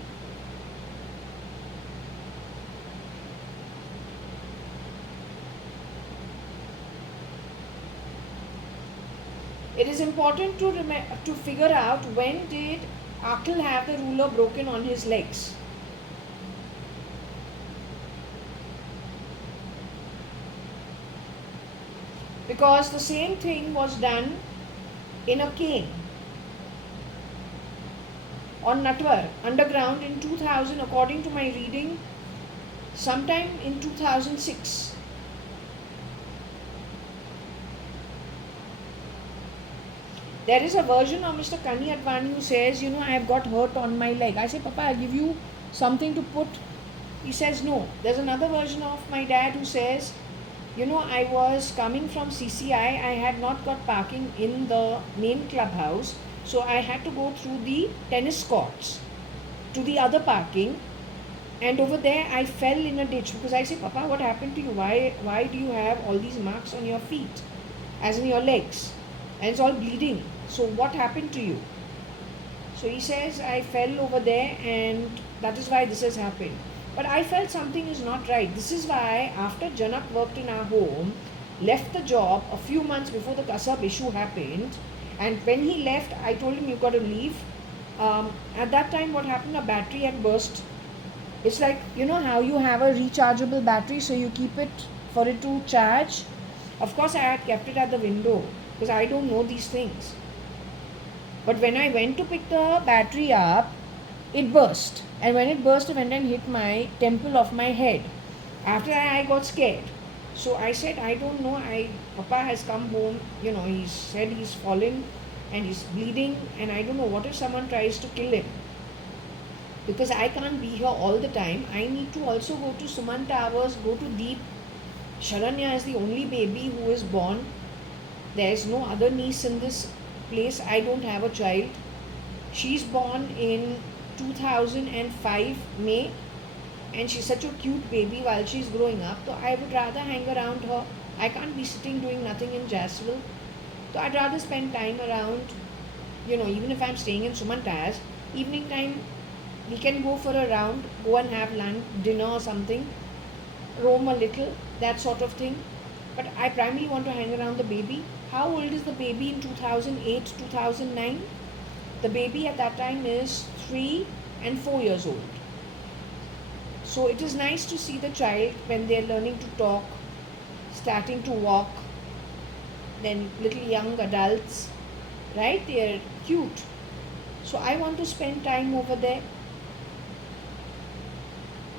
It is important to figure out when did Akhil have the ruler broken on his legs. Because the same thing was done in a cane on Natwar underground in 2000, according to my reading, sometime in 2006. There is a version of Mr. Kani Advani who says, you know, I have got hurt on my leg. I say, Papa, I'll give you something to put. He says, no. There's another version of my dad who says, you know, I was coming from CCI. I had not got parking in the main clubhouse. So I had to go through the tennis courts to the other parking. And over there, I fell in a ditch. Because I say, Papa, what happened to you? Why do you have all these marks on your feet? As in your legs. And it's all bleeding. So what happened to you? So he says, I fell over there and that is why this has happened. But I felt something is not right. This is why after Janak worked in our home, left the job a few months before the Kasab issue happened. And when he left, I told him, you've got to leave. At that time, what happened? A battery had burst. It's like, you know how you have a rechargeable battery, so you keep it for it to charge. Of course, I had kept it at the window because I don't know these things. But when I went to pick the battery up, it burst. And when it burst, it went and hit my temple of my head. After that, I got scared. So I said, I don't know. Papa has come home. You know, he said he's fallen and he's bleeding. And I don't know, what if someone tries to kill him? Because I can't be here all the time. I need to also go to Suman Towers, go to Deep. Sharanya is the only baby who is born. There is no other niece in this place. I don't have a child. She's born in 2005 May, and she's such a cute baby while she's growing up. So I would rather hang around her. I can't be sitting doing nothing in Jasville. So I'd rather spend time around, you know, even if I'm staying in Suman Towers, evening time we can go for a round, go and have lunch, dinner or something, roam a little, that sort of thing. But I primarily want to hang around the baby. How old is the baby in 2008, 2009? The baby at that time is 3 and 4 years old. So it is nice to see the child when they're learning to talk, starting to walk. then little young adults, right? They're cute. So I want to spend time over there.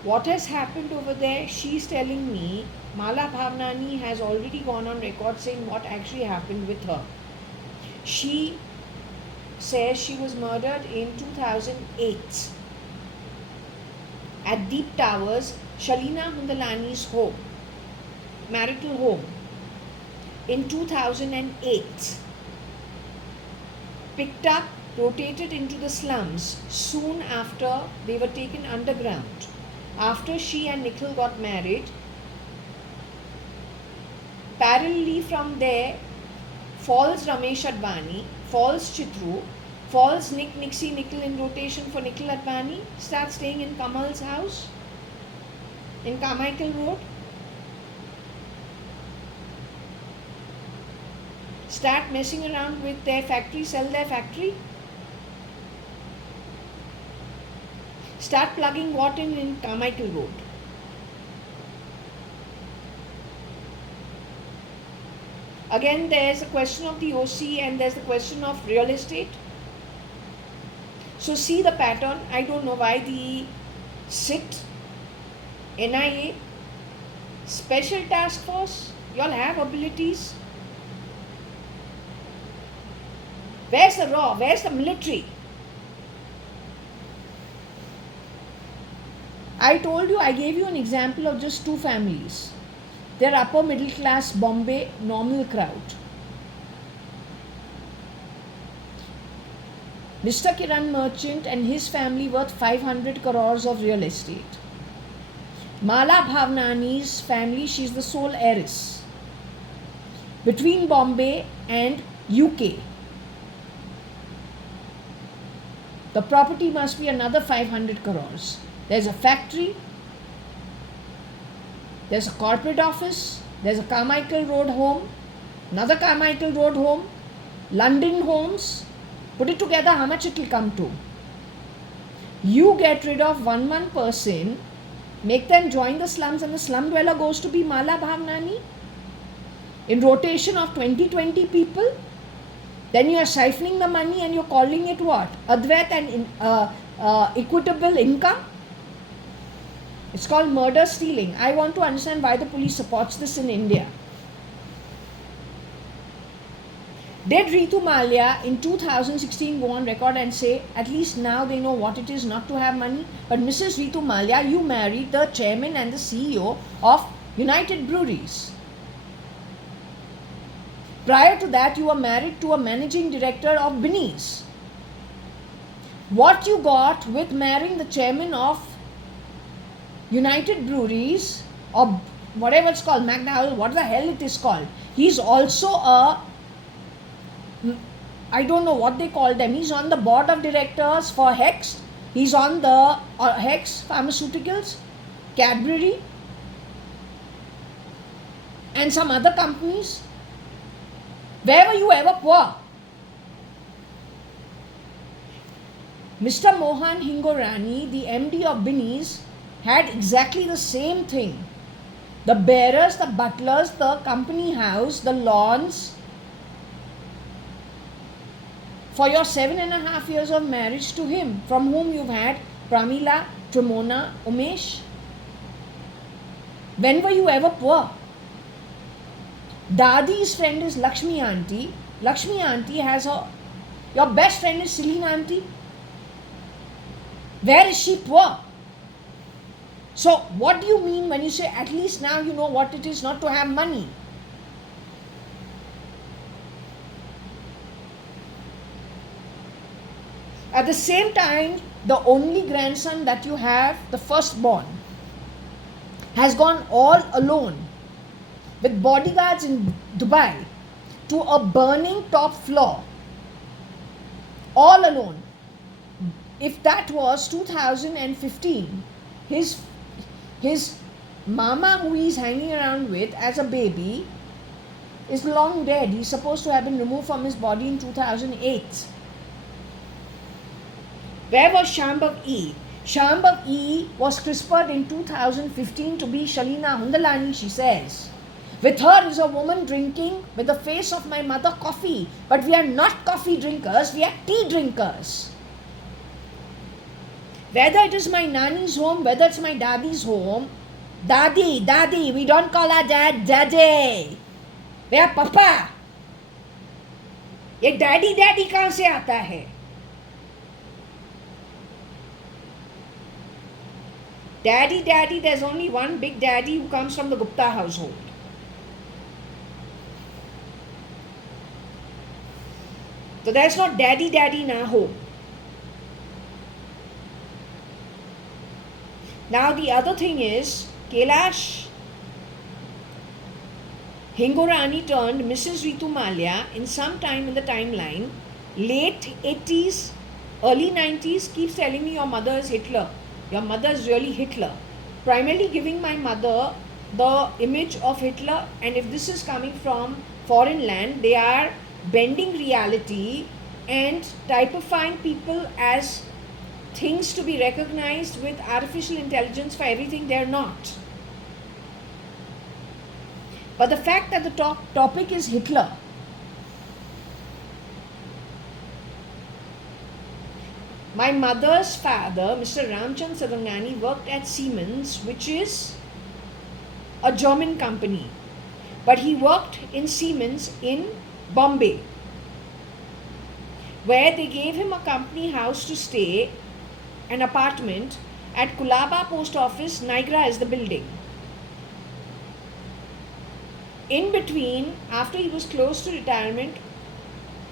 What has happened over there? She's telling me Mala Bhavnani has already gone on record saying what actually happened with her. She says she was murdered in 2008 at Deep Towers, Shalina Hundalani's home, marital home, in 2008. Picked up, rotated into the slums soon after they were taken underground. After she and Nikhil got married, parallelly from there, falls Ramesh Advani, falls Chitru, falls Nixie Nikhil in rotation for Nikhil Advani, starts staying in Kamal's house in Carmichael Road. Start messing around with their factory, sell their factory. Start plugging what in Carmichael Road. Again, there's a question of the OC and there's the question of real estate. So see the pattern. I don't know why the SIT, NIA, Special Task Force, you all have abilities. Where's the raw? Where's the military? I told you, I gave you an example of just two families. They're upper middle class Bombay normal crowd. Mr. Kiran Merchant and his family worth 500 crores of real estate. Mala Bhavnani's family, she's the sole heiress. Between Bombay and UK, the property must be another 500 crores. There's a factory, there's a corporate office, there's a Carmichael Road home, another Carmichael Road home, London homes. Put it together, how much it will come to? You get rid of one person, make them join the slums, and the slum dweller goes to be Mala Bhavnani in rotation of 20 people. Then you are siphoning the money and you're calling it what? Advait and equitable income. It's called murder stealing. I want to understand why the police supports this in India. Did Ritu Malia in 2016 go on record and say, at least now they know what it is not to have money? But Mrs. Ritu Malia, you married the chairman and the CEO of United Breweries. Prior to that, you were married to a managing director of Binny's. What you got with marrying the chairman of United Breweries, or whatever it's called, McDowell, what the hell it is called. He's also I don't know what they call them. He's on the board of directors for Hex. He's on the Hex Pharmaceuticals, Cadbury, and some other companies. Where were you ever poor? Mr. Mohan Hingorani, the MD of Binny's, had exactly the same thing. The bearers, the butlers, the company house, the lawns. For your 7.5 years of marriage to him, from whom you've had Pramila, Trimona, Umesh. When were you ever poor? Dadi's friend is Lakshmi Auntie. Lakshmi Auntie has your best friend is Celine Auntie. Where is she poor? So what do you mean when you say at least now you know what it is not to have money? At the same time, the only grandson that you have, the firstborn, has gone all alone with bodyguards in Dubai to a burning top floor. All alone. If that was 2015, his mama who he's hanging around with as a baby is long dead. He's supposed to have been removed from his body in 2008. Where was Shambhav E? Shambhav E was CRISPR'd in 2015 to be Shalina Hundalani, she says. With her is a woman drinking with the face of my mother coffee. But we are not coffee drinkers, we are tea drinkers. Whether it is my nanny's home, whether it's my daddy's home, Dadi, we don't call our dad Daddy. We are Papa. ये daddy कहाँ से आता है? Daddy, there's only one big daddy who comes from the Gupta household. So there's not daddy na home. Now the other thing is, Kailash Hingorani turned Mrs. Ritu Malia in some time in the timeline, late 80s, early 90s, keeps telling me your mother is Hitler. Your mother is really Hitler. Primarily giving my mother the image of Hitler, and if this is coming from foreign land, they are bending reality and typifying people as things to be recognized with artificial intelligence for everything they are not. But the fact that the topic is Hitler, my mother's father, Mr. Ramchand Sadangani, worked at Siemens, which is a German company. But he worked in Siemens in Bombay, where they gave him a company house to stay, an apartment at Kulaba Post Office. Niagara is the building. In between, after he was close to retirement,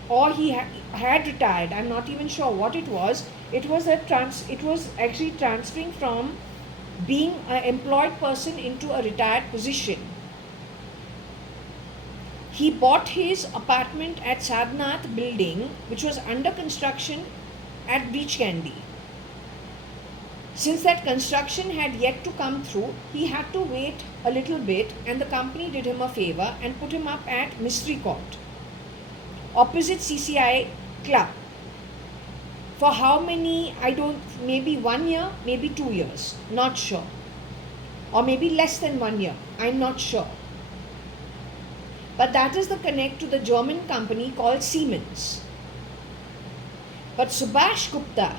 or he had retired, I'm not even sure what it was actually transferring from being an employed person into a retired position. He bought his apartment at Sadhnath building, which was under construction at Beach Candy. Since that construction had yet to come through, he had to wait a little bit, and the company did him a favor and put him up at Mystery Court, opposite CCI Club. For how many, maybe 1 year, maybe 2 years, not sure. Or maybe less than 1 year, I'm not sure. But that is the connect to the German company called Siemens. But Subhash Gupta,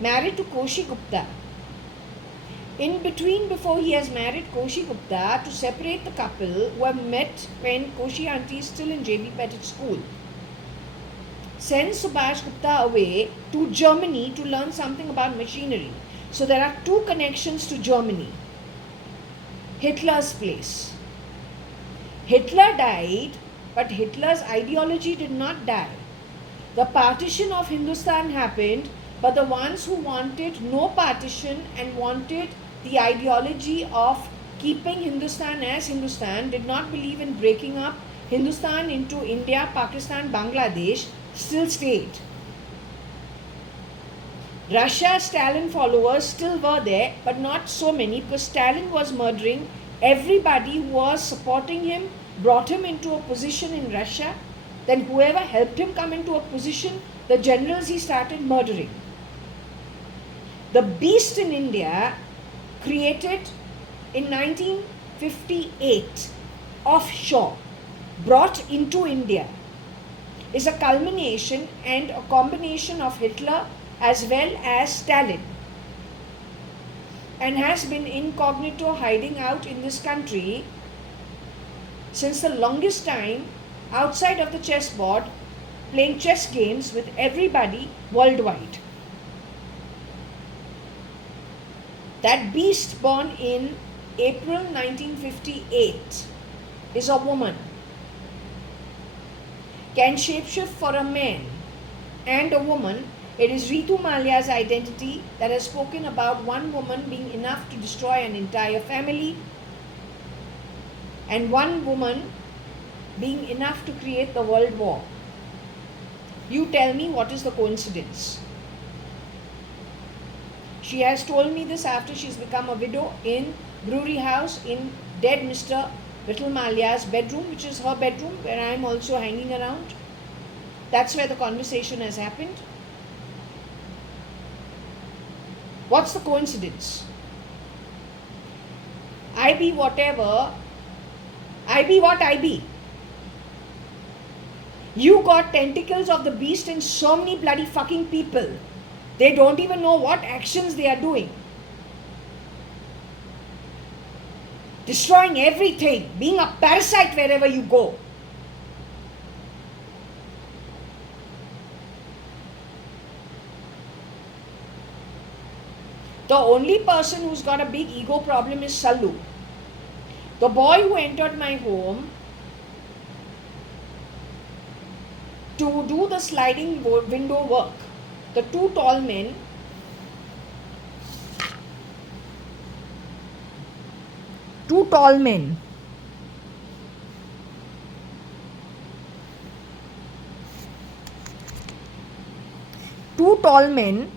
married to Koshi Gupta, in between, before he has married Koshi Gupta, to separate the couple who have met when Koshi auntie is still in JB Petit school, sends Subhash Gupta away to Germany to learn something about machinery. So there are two connections to Germany. Hitler's place. Hitler died, but Hitler's ideology did not die. The partition of Hindustan happened, but the ones who wanted no partition and wanted the ideology of keeping Hindustan as Hindustan, did not believe in breaking up Hindustan into India, Pakistan, Bangladesh, still stayed. Russia, Stalin followers still were there, but not so many, because Stalin was murdering everybody who was supporting him, brought him into a position in Russia. Then whoever helped him come into a position, the generals he started murdering. The beast in India, created in 1958 offshore, brought into India, is a culmination and a combination of Hitler as well as Stalin, and has been incognito, hiding out in this country since the longest time, outside of the chessboard, playing chess games with everybody worldwide. That beast, born in April 1958, is a woman, can shapeshift for a man and a woman. It is Ritu Malia's identity that has spoken about one woman being enough to destroy an entire family, and one woman being enough to create the world war. You tell me, what is the coincidence? She has told me this after she's become a widow in Brewery House in dead Mr. Ritu Malia's bedroom, which is her bedroom, where I am also hanging around. That's where the conversation has happened. What's the coincidence? I be whatever I be what I be. You got tentacles of the beast in so many bloody fucking people. They don't even know what actions they are doing. Destroying everything, being a parasite wherever you go. The only person who's got a big ego problem is Sallu. The boy who entered my home to do the sliding window work, the two tall men, two tall men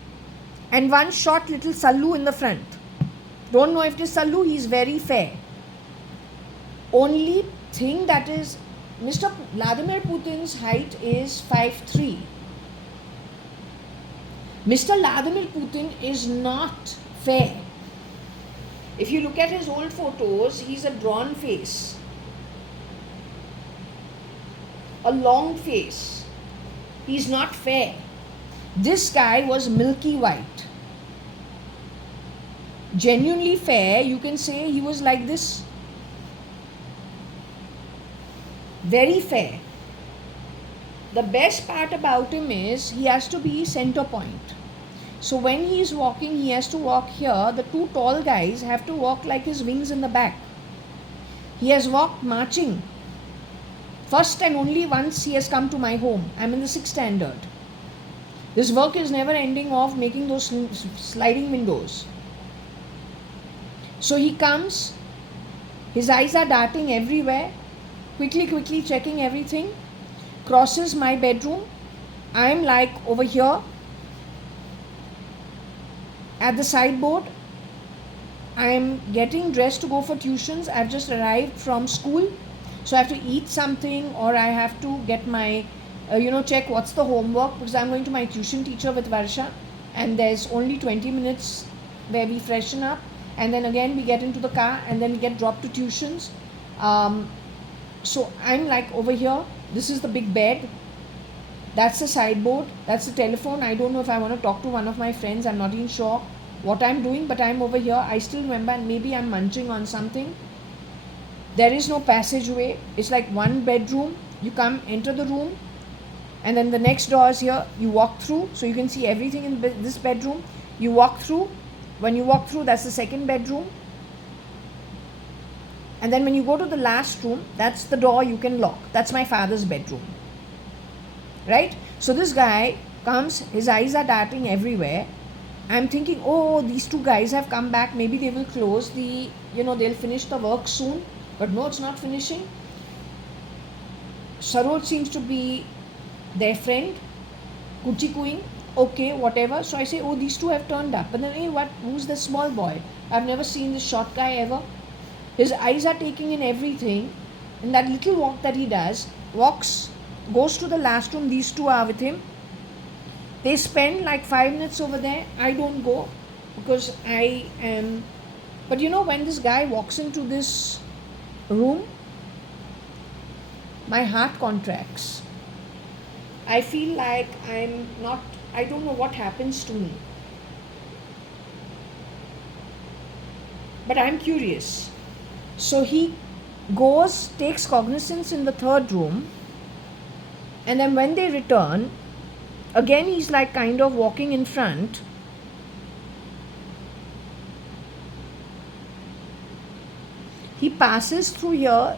and one short little Sallu in the front. Don't know if it is Sallu, he is very fair. Only thing that is, Mr. Vladimir Putin's height is 5'3". Mr. Vladimir Putin is not fair. If you look at his old photos, he's a drawn face, a long face. He's not fair. This guy was milky white. Genuinely fair, you can say he was like this. Very fair. The best part about him is he has to be center point. So when he is walking, he has to walk here. The two tall guys have to walk like his wings in the back. He has walked marching. First and only once he has come to my home. I'm in the 6th standard. This work is never ending of making those sliding windows. So he comes, his eyes are darting everywhere, quickly checking everything, crosses my bedroom. I'm like over here at the sideboard. I'm getting dressed to go for tuitions. I've just arrived from school, so I have to eat something, or I have to get my check what's the homework, because I'm going to my tuition teacher with Varsha, and there's only 20 minutes where we freshen up, and then again we get into the car, and then we get dropped to tuitions. So I'm like over here. This is the big bed. That's the sideboard. That's the telephone. I don't know if I want to talk to one of my friends. I'm not even sure what I'm doing, but I'm over here. I still remember, and maybe I'm munching on something. There is no passageway. It's like one bedroom. You come, enter the room, and then the next door is here. You walk through, so you can see everything in this bedroom. You walk through. When you walk through, that's the second bedroom. And then when you go to the last room, that's the door you can lock. That's my father's bedroom. Right? So this guy comes, his eyes are darting everywhere. I'm thinking, oh, these two guys have come back. Maybe they will close they'll finish the work soon. But no, it's not finishing. Saroj seems to be their friend, kuchikuing. Okay, whatever. So I say, oh, these two have turned up. But then, hey, who's the small boy? I've never seen this short guy ever. His eyes are taking in everything. In that little walk that he does, goes to the last room. These two are with him. They spend like 5 minutes over there. I don't go because I am. But when this guy walks into this room, my heart contracts. I feel like I don't know what happens to me. But I'm curious. So he goes, takes cognizance in the third room, and then when they return, again he's like kind of walking in front. He passes through here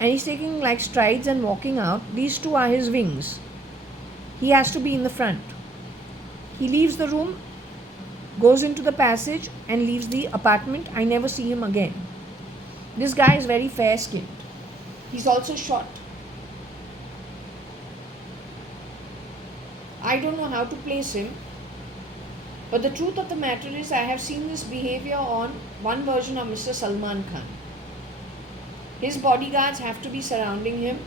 and he's taking like strides and walking out. These two are his wings. He has to be in the front. He leaves the room, goes into the passage and leaves the apartment. I never see him again. This guy is very fair skinned. He's also short. I don't know how to place him. But the truth of the matter is I have seen this behavior on one version of Mr. Salman Khan. His bodyguards have to be surrounding him,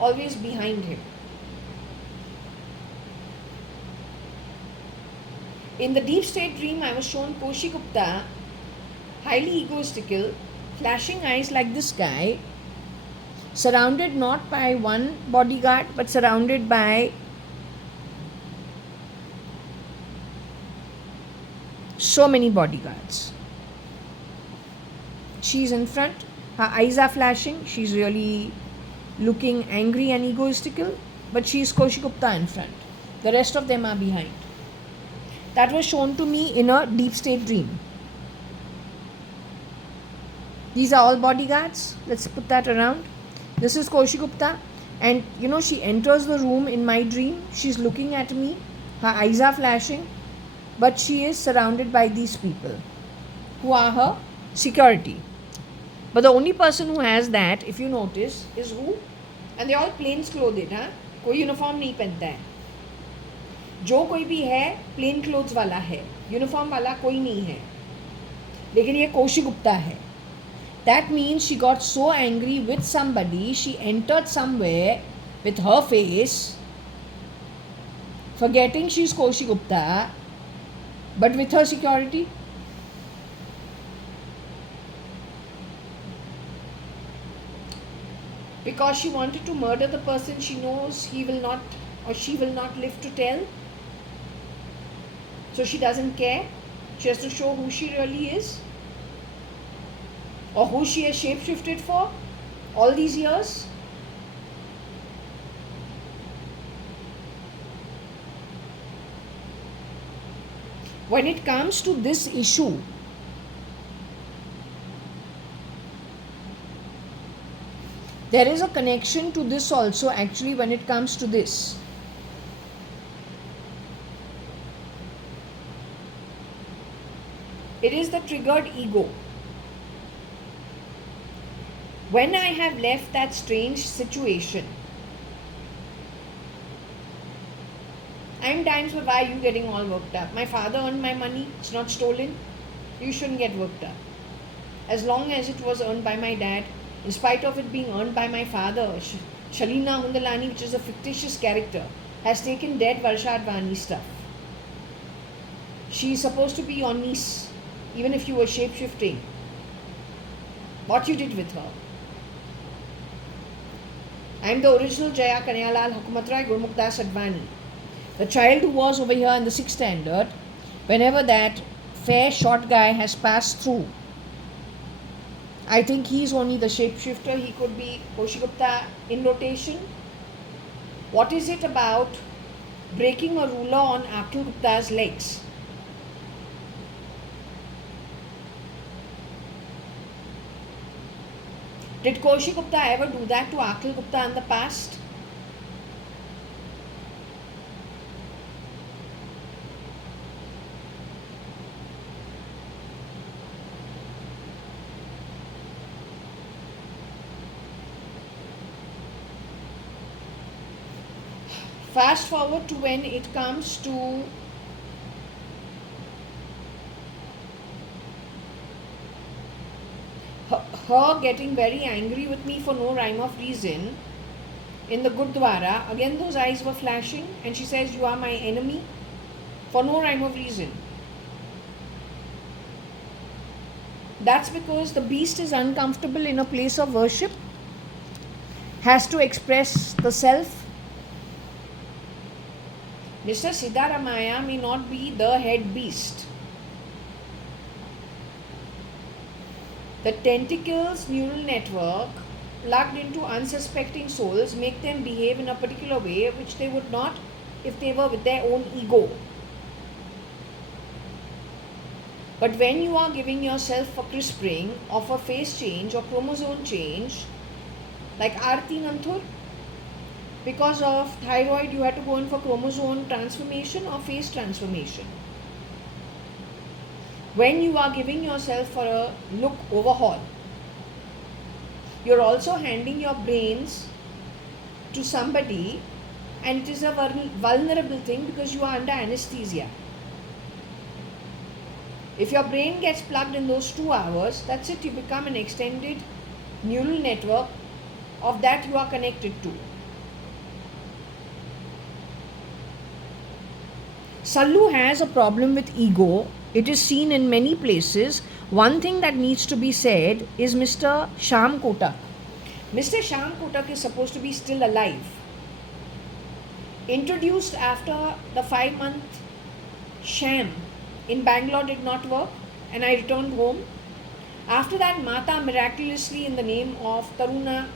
always behind him. In the deep state dream, I was shown Koshi Gupta, highly egoistical, flashing eyes like this guy, surrounded not by one bodyguard but surrounded by so many bodyguards. She's in front, her eyes are flashing, she's really looking angry and egoistical, but she's Koshi Gupta in front. The rest of them are behind. That was shown to me in a deep state dream. These are all bodyguards. Let's put that around. This is Koshi Gupta, and she enters the room in my dream. She's looking at me, her eyes are flashing, but she is surrounded by these people who are her security. But the only person who has that, if you notice, is who? And they're all plain clothed, huh? कोई uniform नहीं पहनता है. जो कोई भी है plane clothes वाला है, यूनिफॉर्म वाला कोई नहीं है. लेकिन ये कोशी गुप्ता है. That means she got so angry with somebody, she entered somewhere with her face, forgetting she's Koshi Gupta, but with her security. Because she wanted to murder the person she knows he will not or she will not live to tell. So she doesn't care. She has to show who she really is, or who she has shapeshifted for all these years. When it comes to this issue, there is a connection to this also actually when it comes to this. It is the triggered ego. When I have left that strange situation, I'm times where why are you getting all worked up? My father earned my money, it's not stolen. You shouldn't get worked up. As long as it was earned by my dad, in spite of it being earned by my father, Shalina Hundalani, which is a fictitious character, has taken dead JAYA.ADVANI stuff. She is supposed to be your niece, even if you were shape-shifting. What you did with her. I am the original Jaya Kanyalal Hukumatrai Gurmukdas Advani. The child who was over here in the 6th standard, whenever that fair short guy has passed through, I think he's only the shapeshifter. He could be Koshi Gupta in rotation. What is it about breaking a ruler on Akhil Gupta's legs? Did Koshi Gupta ever do that to Akhil Gupta in the past? Fast forward to when it comes to her getting very angry with me for no rhyme of reason in the Gurdwara. Again those eyes were flashing and she says, you are my enemy, for no rhyme of reason. That's because the beast is uncomfortable in a place of worship, has to express the self. Mr. Siddharamaya may not be the head beast. The tentacles neural network plugged into unsuspecting souls make them behave in a particular way which they would not if they were with their own ego. But when you are giving yourself a crispring of a face change or chromosome change, like Aarti Nanthur, because of thyroid you had to go in for chromosome transformation or face transformation. When you are giving yourself for a look overhaul, you're also handing your brains to somebody, and it is a vulnerable thing because you are under anesthesia. If your brain gets plugged in those 2 hours, that's it, you become an extended neural network of that you are connected to. Sallu has a problem with ego. It is seen in many places. One thing that needs to be said is Mr. Shyam Kotak. Mr. Shyam Kotak is supposed to be still alive. Introduced after the 5-month sham in Bangalore did not work, and I returned home. After that, Mata miraculously, in the name of Taruna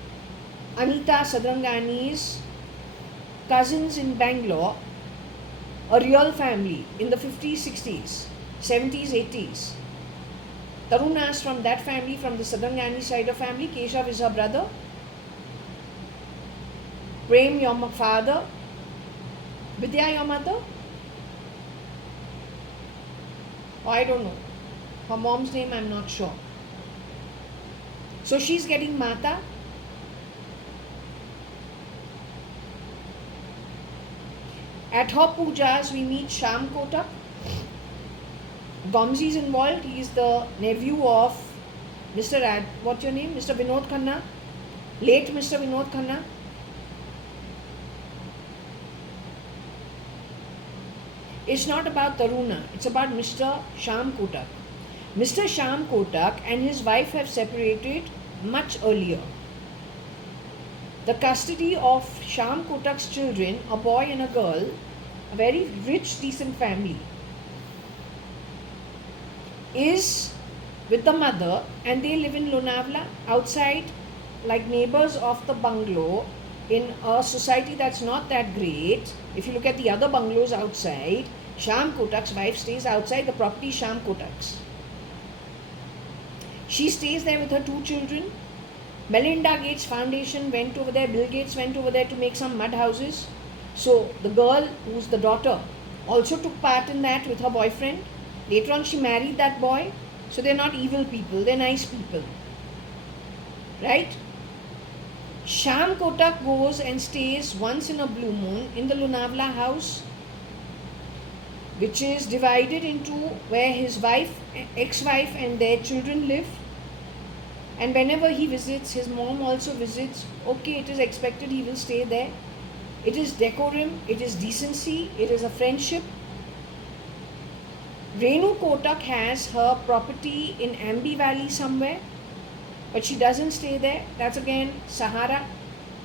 Anita Sadrangani's cousins in Bangalore, a real family in the 50s, 60s, 70s, 80s. Taruna is from that family, from the Sadrangani side of family. Keshav is her brother. Prem, your father. Vidya, your mother? Oh, I don't know. Her mom's name, I'm not sure. So she's getting Mata. At her pujas, we meet Shyam Kotak. Gomzi is involved. He is the nephew of Mr. What's your name? Mr. Vinod Khanna. Late Mr. Vinod Khanna. It's not about Taruna. It's about Mr. Shyam Kotak. Mr. Shyam Kotak and his wife have separated much earlier. The custody of Shyam Kotak's children, a boy and a girl, a very rich, decent family, is with the mother, and they live in Lonavala, outside, like neighbors of the bungalow, in a society that's not that great. If you look at the other bungalows outside, Shyam Kotak's wife stays outside. The property is Shyam Kotak's. She stays there with her 2 children. Melinda Gates Foundation went over there, Bill Gates went over there to make some mud houses. So the girl, who's the daughter, also took part in that with her boyfriend. Later on she married that boy. So they're not evil people, they're nice people. Right? Shyam Kotak goes and stays once in a blue moon in the Lonavala house, which is divided into where his wife, ex-wife and their children live. And whenever he visits, his mom also visits. Okay, it is expected he will stay there. It is decorum, it is decency, it is a friendship. Renu Kotak has her property in Ambi Valley somewhere, but she doesn't stay there. That's again Sahara.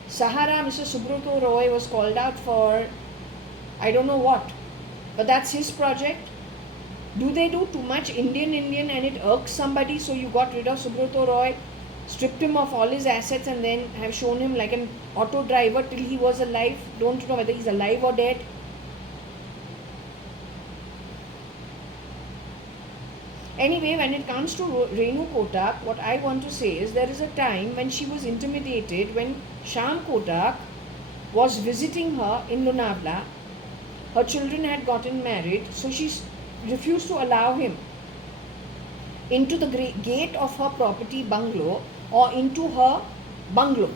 Sahara, Mr. Subrata Roy was called out for I don't know what, but that's his project. Do they do too much Indian and it irks somebody, so you got rid of Subrata Roy, stripped him of all his assets, and then have shown him like an auto driver till he was alive? Don't know whether he's alive or dead. Anyway, when it comes to Renu Kotak, what I want to say is there is a time when she was intimidated when Shyam Kotak was visiting her in Lonavala. Her children had gotten married, so she refused to allow him into the gate of her property bungalow or into her bungalow.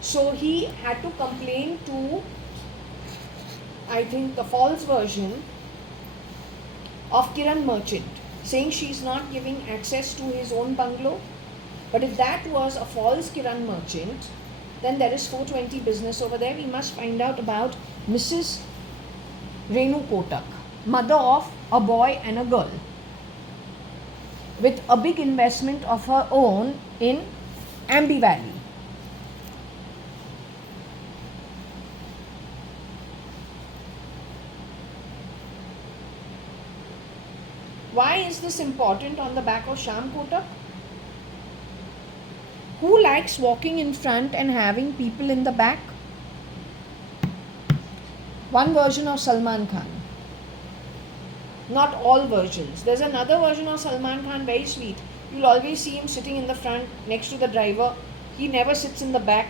So he had to complain to, I think, the false version of Kiran Merchant, saying she's not giving access to his own bungalow. But if that was a false Kiran Merchant, then there is 420 business over there. We must find out about Mrs. Renu Kotak, mother of a boy and a girl, with a big investment of her own in Ambi Valley. Why is this important on the back of Shyam Kotak? Who likes walking in front and having people in the back? One version of Salman Khan. Not all versions. There's another version of Salman Khan, very sweet. You'll always see him sitting in the front next to the driver. He never sits in the back.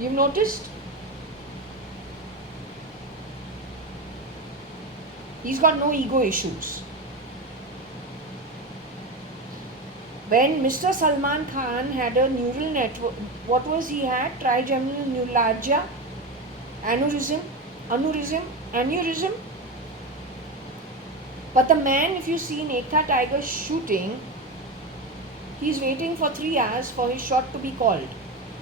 You've noticed? He's got no ego issues. When Mr. Salman Khan had a neural network, what was he had? Trigeminal neuralgia, aneurysm. But the man, if you see in Ekta Tiger shooting, he's waiting for 3 hours for his shot to be called.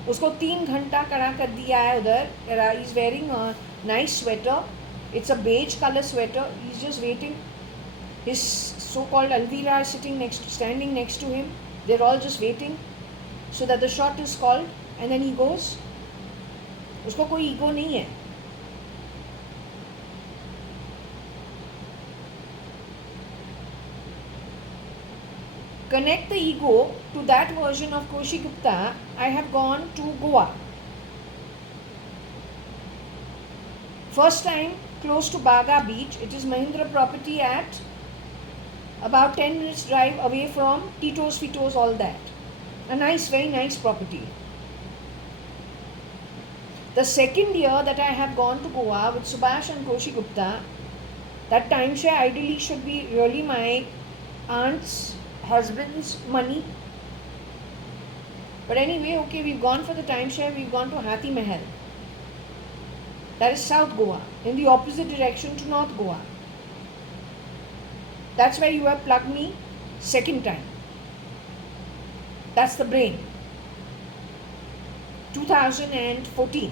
उसको 3 घंटा खड़ा कर दिया है उधर. He's wearing a nice sweater. It's a beige color sweater. He's just waiting. His so-called Alvira is standing next to him. They're all just waiting. so that the shot is called, and then he goes. Usko koi ego nahi hai. Connect the ego to that version of Koshi Gupta. I have gone to Goa. First time close to Baga beach. It is Mahindra property at about 10 minutes drive away from Tito's, Fito's, all that. A nice, very nice property. The second year that I have gone to Goa with Subhash and Koshi Gupta, that timeshare ideally should be really my aunt's husband's money. But anyway, okay, we've gone for the timeshare, we've gone to Hathi Mahal. That is South Goa, in the opposite direction to North Goa. That's where you have plugged me second time. That's the brain. 2014.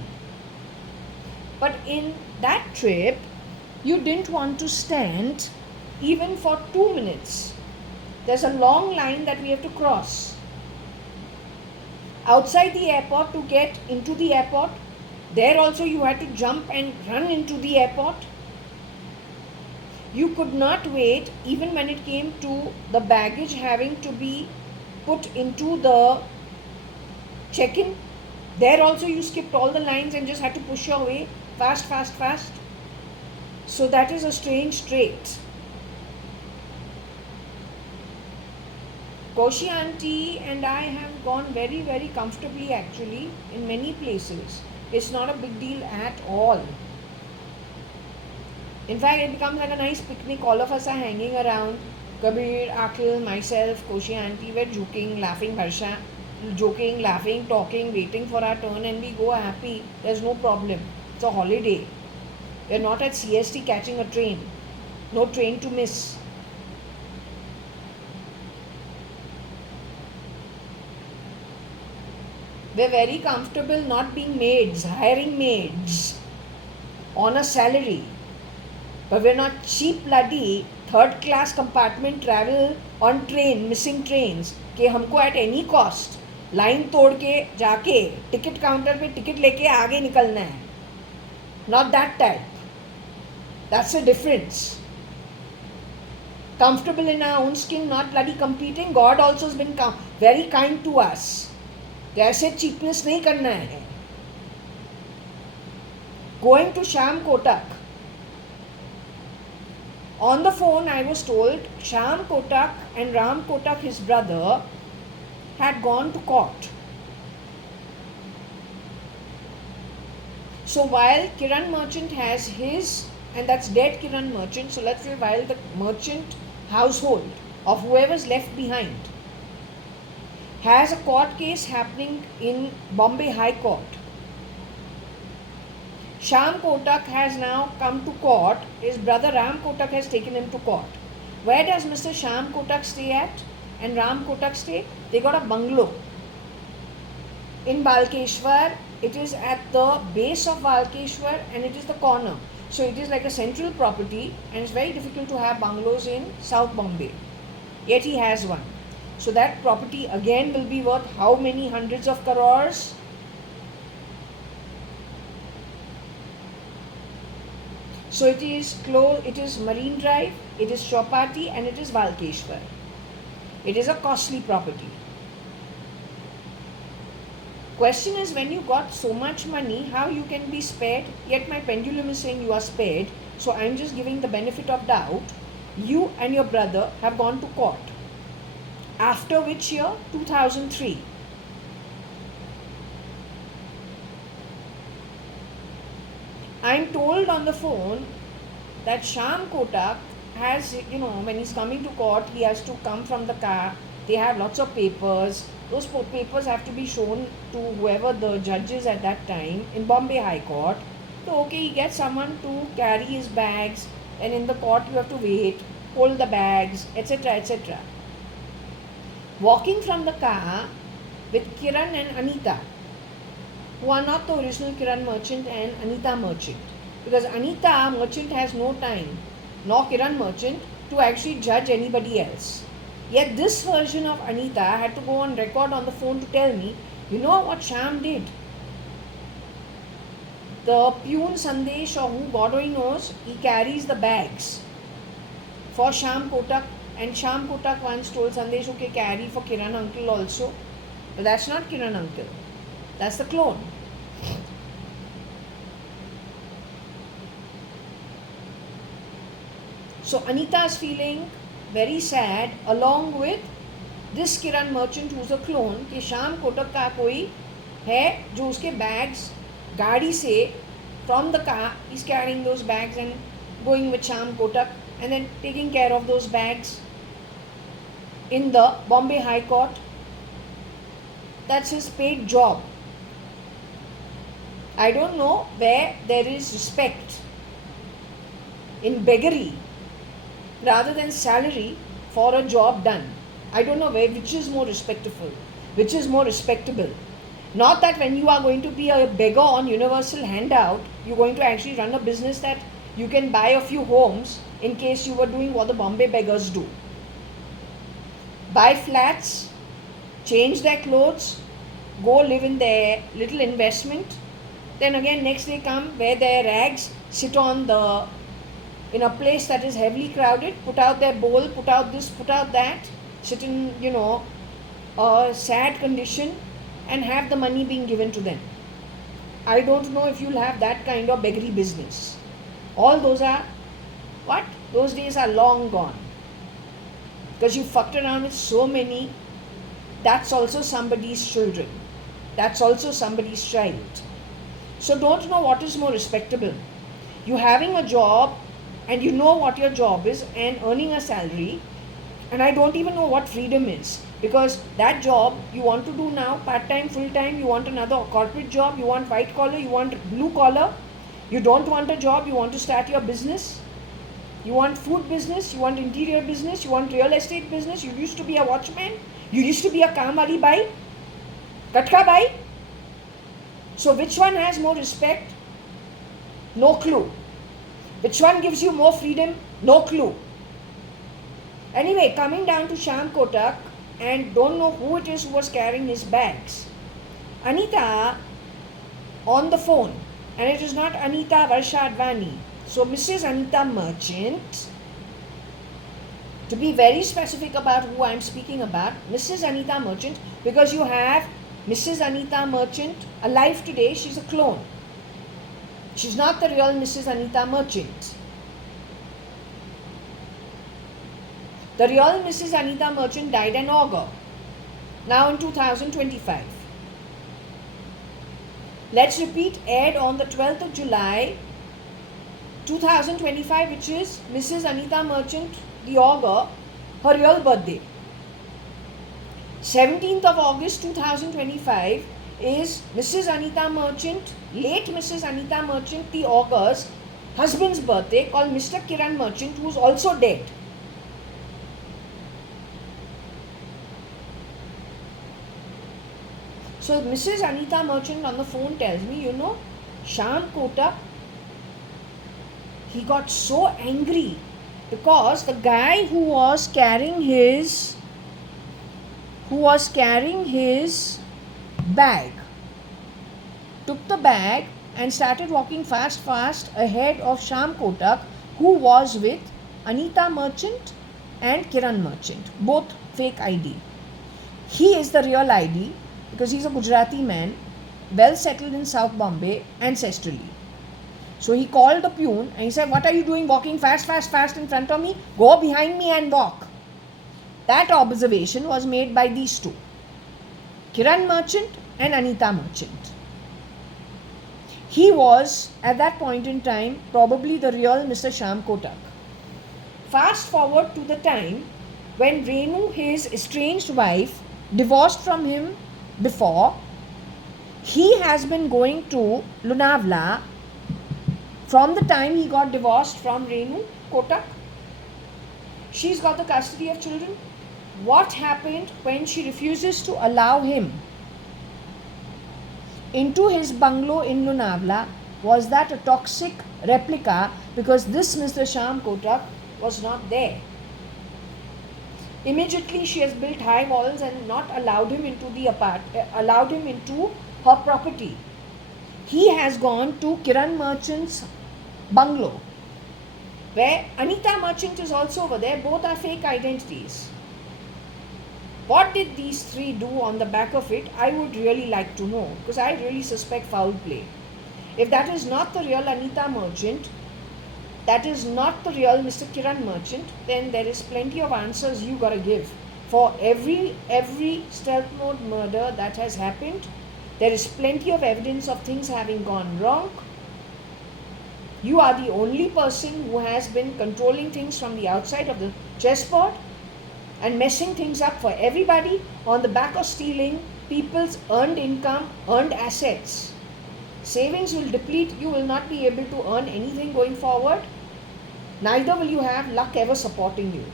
But in that trip, you didn't want to stand even for 2 minutes. There's a long line that we have to cross. Outside the airport to get into the airport, there also you had to jump and run into the airport. You could not wait even when it came to the baggage having to be put into the check-in. There also you skipped all the lines and just had to push your way fast, fast, fast. So that is a strange trait. Koshi auntie and I have gone very, very comfortably actually in many places. It's not a big deal at all. In fact, it becomes like a nice picnic. All of us are hanging around. Kabir, Akhil, myself, Koshi auntie, we're joking, laughing, Harsha, joking, laughing, talking, waiting for our turn, and we go happy. There's no problem. It's a holiday. We're not at CST catching a train. No train to miss. We're very comfortable not being maids, hiring maids on a salary. But we're not cheap bloody third class compartment travel on train, missing trains. कि हमको at any cost line तोड़ के जाके ticket counter पे ticket लेके आगे निकलना है. Not that type. That's the difference. Comfortable in our own skin, not bloody competing. God also has been very kind to us. तो ऐसे cheapness नहीं करना है. Going to Shyam Kotak. On the phone, I was told Shyam Kotak and Ram Kotak, his brother, had gone to court. So while Kiran Merchant has his, and that's dead Kiran Merchant, so let's say while the merchant household of whoever's left behind has a court case happening in Bombay High Court, Shyam Kotak has now come to court. His brother Ram Kotak has taken him to court. Where does Mr. Shyam Kotak stay at and Ram Kotak stay? They got a bungalow in Balkeshwar. It is at the base of Balkeshwar and it is the corner. So it is like a central property and it's very difficult to have bungalows in South Bombay. Yet he has one. So that property again will be worth how many hundreds of crores? So it is close, it is Marine Drive, it is Chowpatty and it is Balkeshwar. It is a costly property. Question is, when you got so much money, how you can be spared? Yet my pendulum is saying you are spared. So I am just giving the benefit of doubt. You and your brother have gone to court. After which year? 2003. I am told on the phone that Shyam Kotak has, when he's coming to court, he has to come from the car. They have lots of papers. Those papers have to be shown to whoever the judge is at that time in Bombay High Court. So, okay, he gets someone to carry his bags, and in the court you have to wait, hold the bags, etc., etc. Walking from the car with Kiran and Anita, who are not the original Kiran Merchant and Anita Merchant. Because Anita Merchant has no time, nor Kiran Merchant, to actually judge anybody else. Yet this version of Anita had to go on record on the phone to tell me, you know what Shyam did? The Pune Sandesh or who God only knows, he carries the bags for Shyam Kotak, and Shyam Kotak once told Sandesh, okay, carry for Kiran uncle also. But that's not Kiran uncle. That's the clone. So Anita is feeling very sad along with this Kiran merchant who's a clone कि श्याम कोटक का कोई है जो उसके bags गाड़ी से from the car he's carrying those bags and going with Shyam Kotak and then taking care of those bags in the Bombay High Court. That's his paid job. I don't know where there is respect in beggary rather than salary for a job done. I don't know which is more respectful, which is more respectable. Not that when you are going to be a beggar on universal handout, you're going to actually run a business that you can buy a few homes in case you were doing what the Bombay beggars do. Buy flats, change their clothes, go live in their little investment. Then again next day come, wear their rags, sit on the in a place that is heavily crowded, put out their bowl, put out this, put out that, sit in, a sad condition and have the money being given to them. I don't know if you'll have that kind of beggary business. All those are, what? Those days are long gone. Because you fucked around with so many, that's also somebody's children. That's also somebody's child. So don't know what is more respectable. You having a job and you know what your job is and earning a salary, and I don't even know what freedom is, because that job you want to do now, part-time, full-time, you want another corporate job, you want white collar, you want blue collar, you don't want a job, you want to start your business, you want food business, you want interior business, you want real estate business, you used to be a watchman, you used to be a kamali bai, katka bai. So which one has more respect? No clue. Which one gives you more freedom? No clue. Anyway, coming down to Shyam Kotak, and don't know who it is who was carrying his bags. Anita on the phone, and it is not Anita JAYA.ADVANI. So Mrs. Anita Merchant, to be very specific about who I am speaking about, Mrs. Anita Merchant, because you have Mrs. Anita Merchant alive today, she's a clone. She's not the real Mrs. Anita Merchant. The real Mrs. Anita Merchant died in August, now in 2025. Let's repeat, aired on the 12th of July 2025, which is Mrs. Anita Merchant, the August, her real birthday. 17th of August 2025 is Mrs. Anita Merchant, late Mrs. Anita Merchant, the August, husband's birthday, called Mr. Kiran Merchant, who is also dead. So Mrs. Anita Merchant on the phone tells me, Shyam Kotak, he got so angry because the guy who was carrying his bag took the bag and started walking fast ahead of Shyam Kotak, who was with Anita Merchant and Kiran Merchant, both fake ID. He is the real ID because he's a Gujarati man, well settled in South Bombay ancestrally. So he called the Pune and he said, what are you doing walking fast in front of me? Go behind me and walk. That observation was made by these two, Kiran Merchant and Anita Merchant. He was, at that point in time, probably the real Mr. Shyam Kotak. Fast forward to the time when Renu, his estranged wife, divorced from him before. He has been going to Lonavala from the time he got divorced from Renu Kotak. She's got the custody of children. What happened when she refuses to allow him into his bungalow in Lonavala? Was that a toxic replica because this Mr. Shyam Kotak was not there? Immediately she has built high walls and not allowed him into allowed him into her property. He has gone to Kiran Merchant's bungalow, where Anita Merchant is also over there. Both are fake identities. What did these three do on the back of it? I would really like to know, because I really suspect foul play. If that is not the real Anita Merchant, that is not the real Mr. Kiran Merchant, then there is plenty of answers you gotta give. For every stealth mode murder that has happened, there is plenty of evidence of things having gone wrong. You are the only person who has been controlling things from the outside of the chessboard and messing things up for everybody on the back of stealing people's earned income, earned assets. Savings will deplete. You will not be able to earn anything going forward. Neither will you have luck ever supporting you.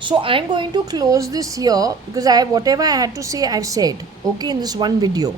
So I'm going to close this here, because whatever I had to say, I've said, okay, in this one video.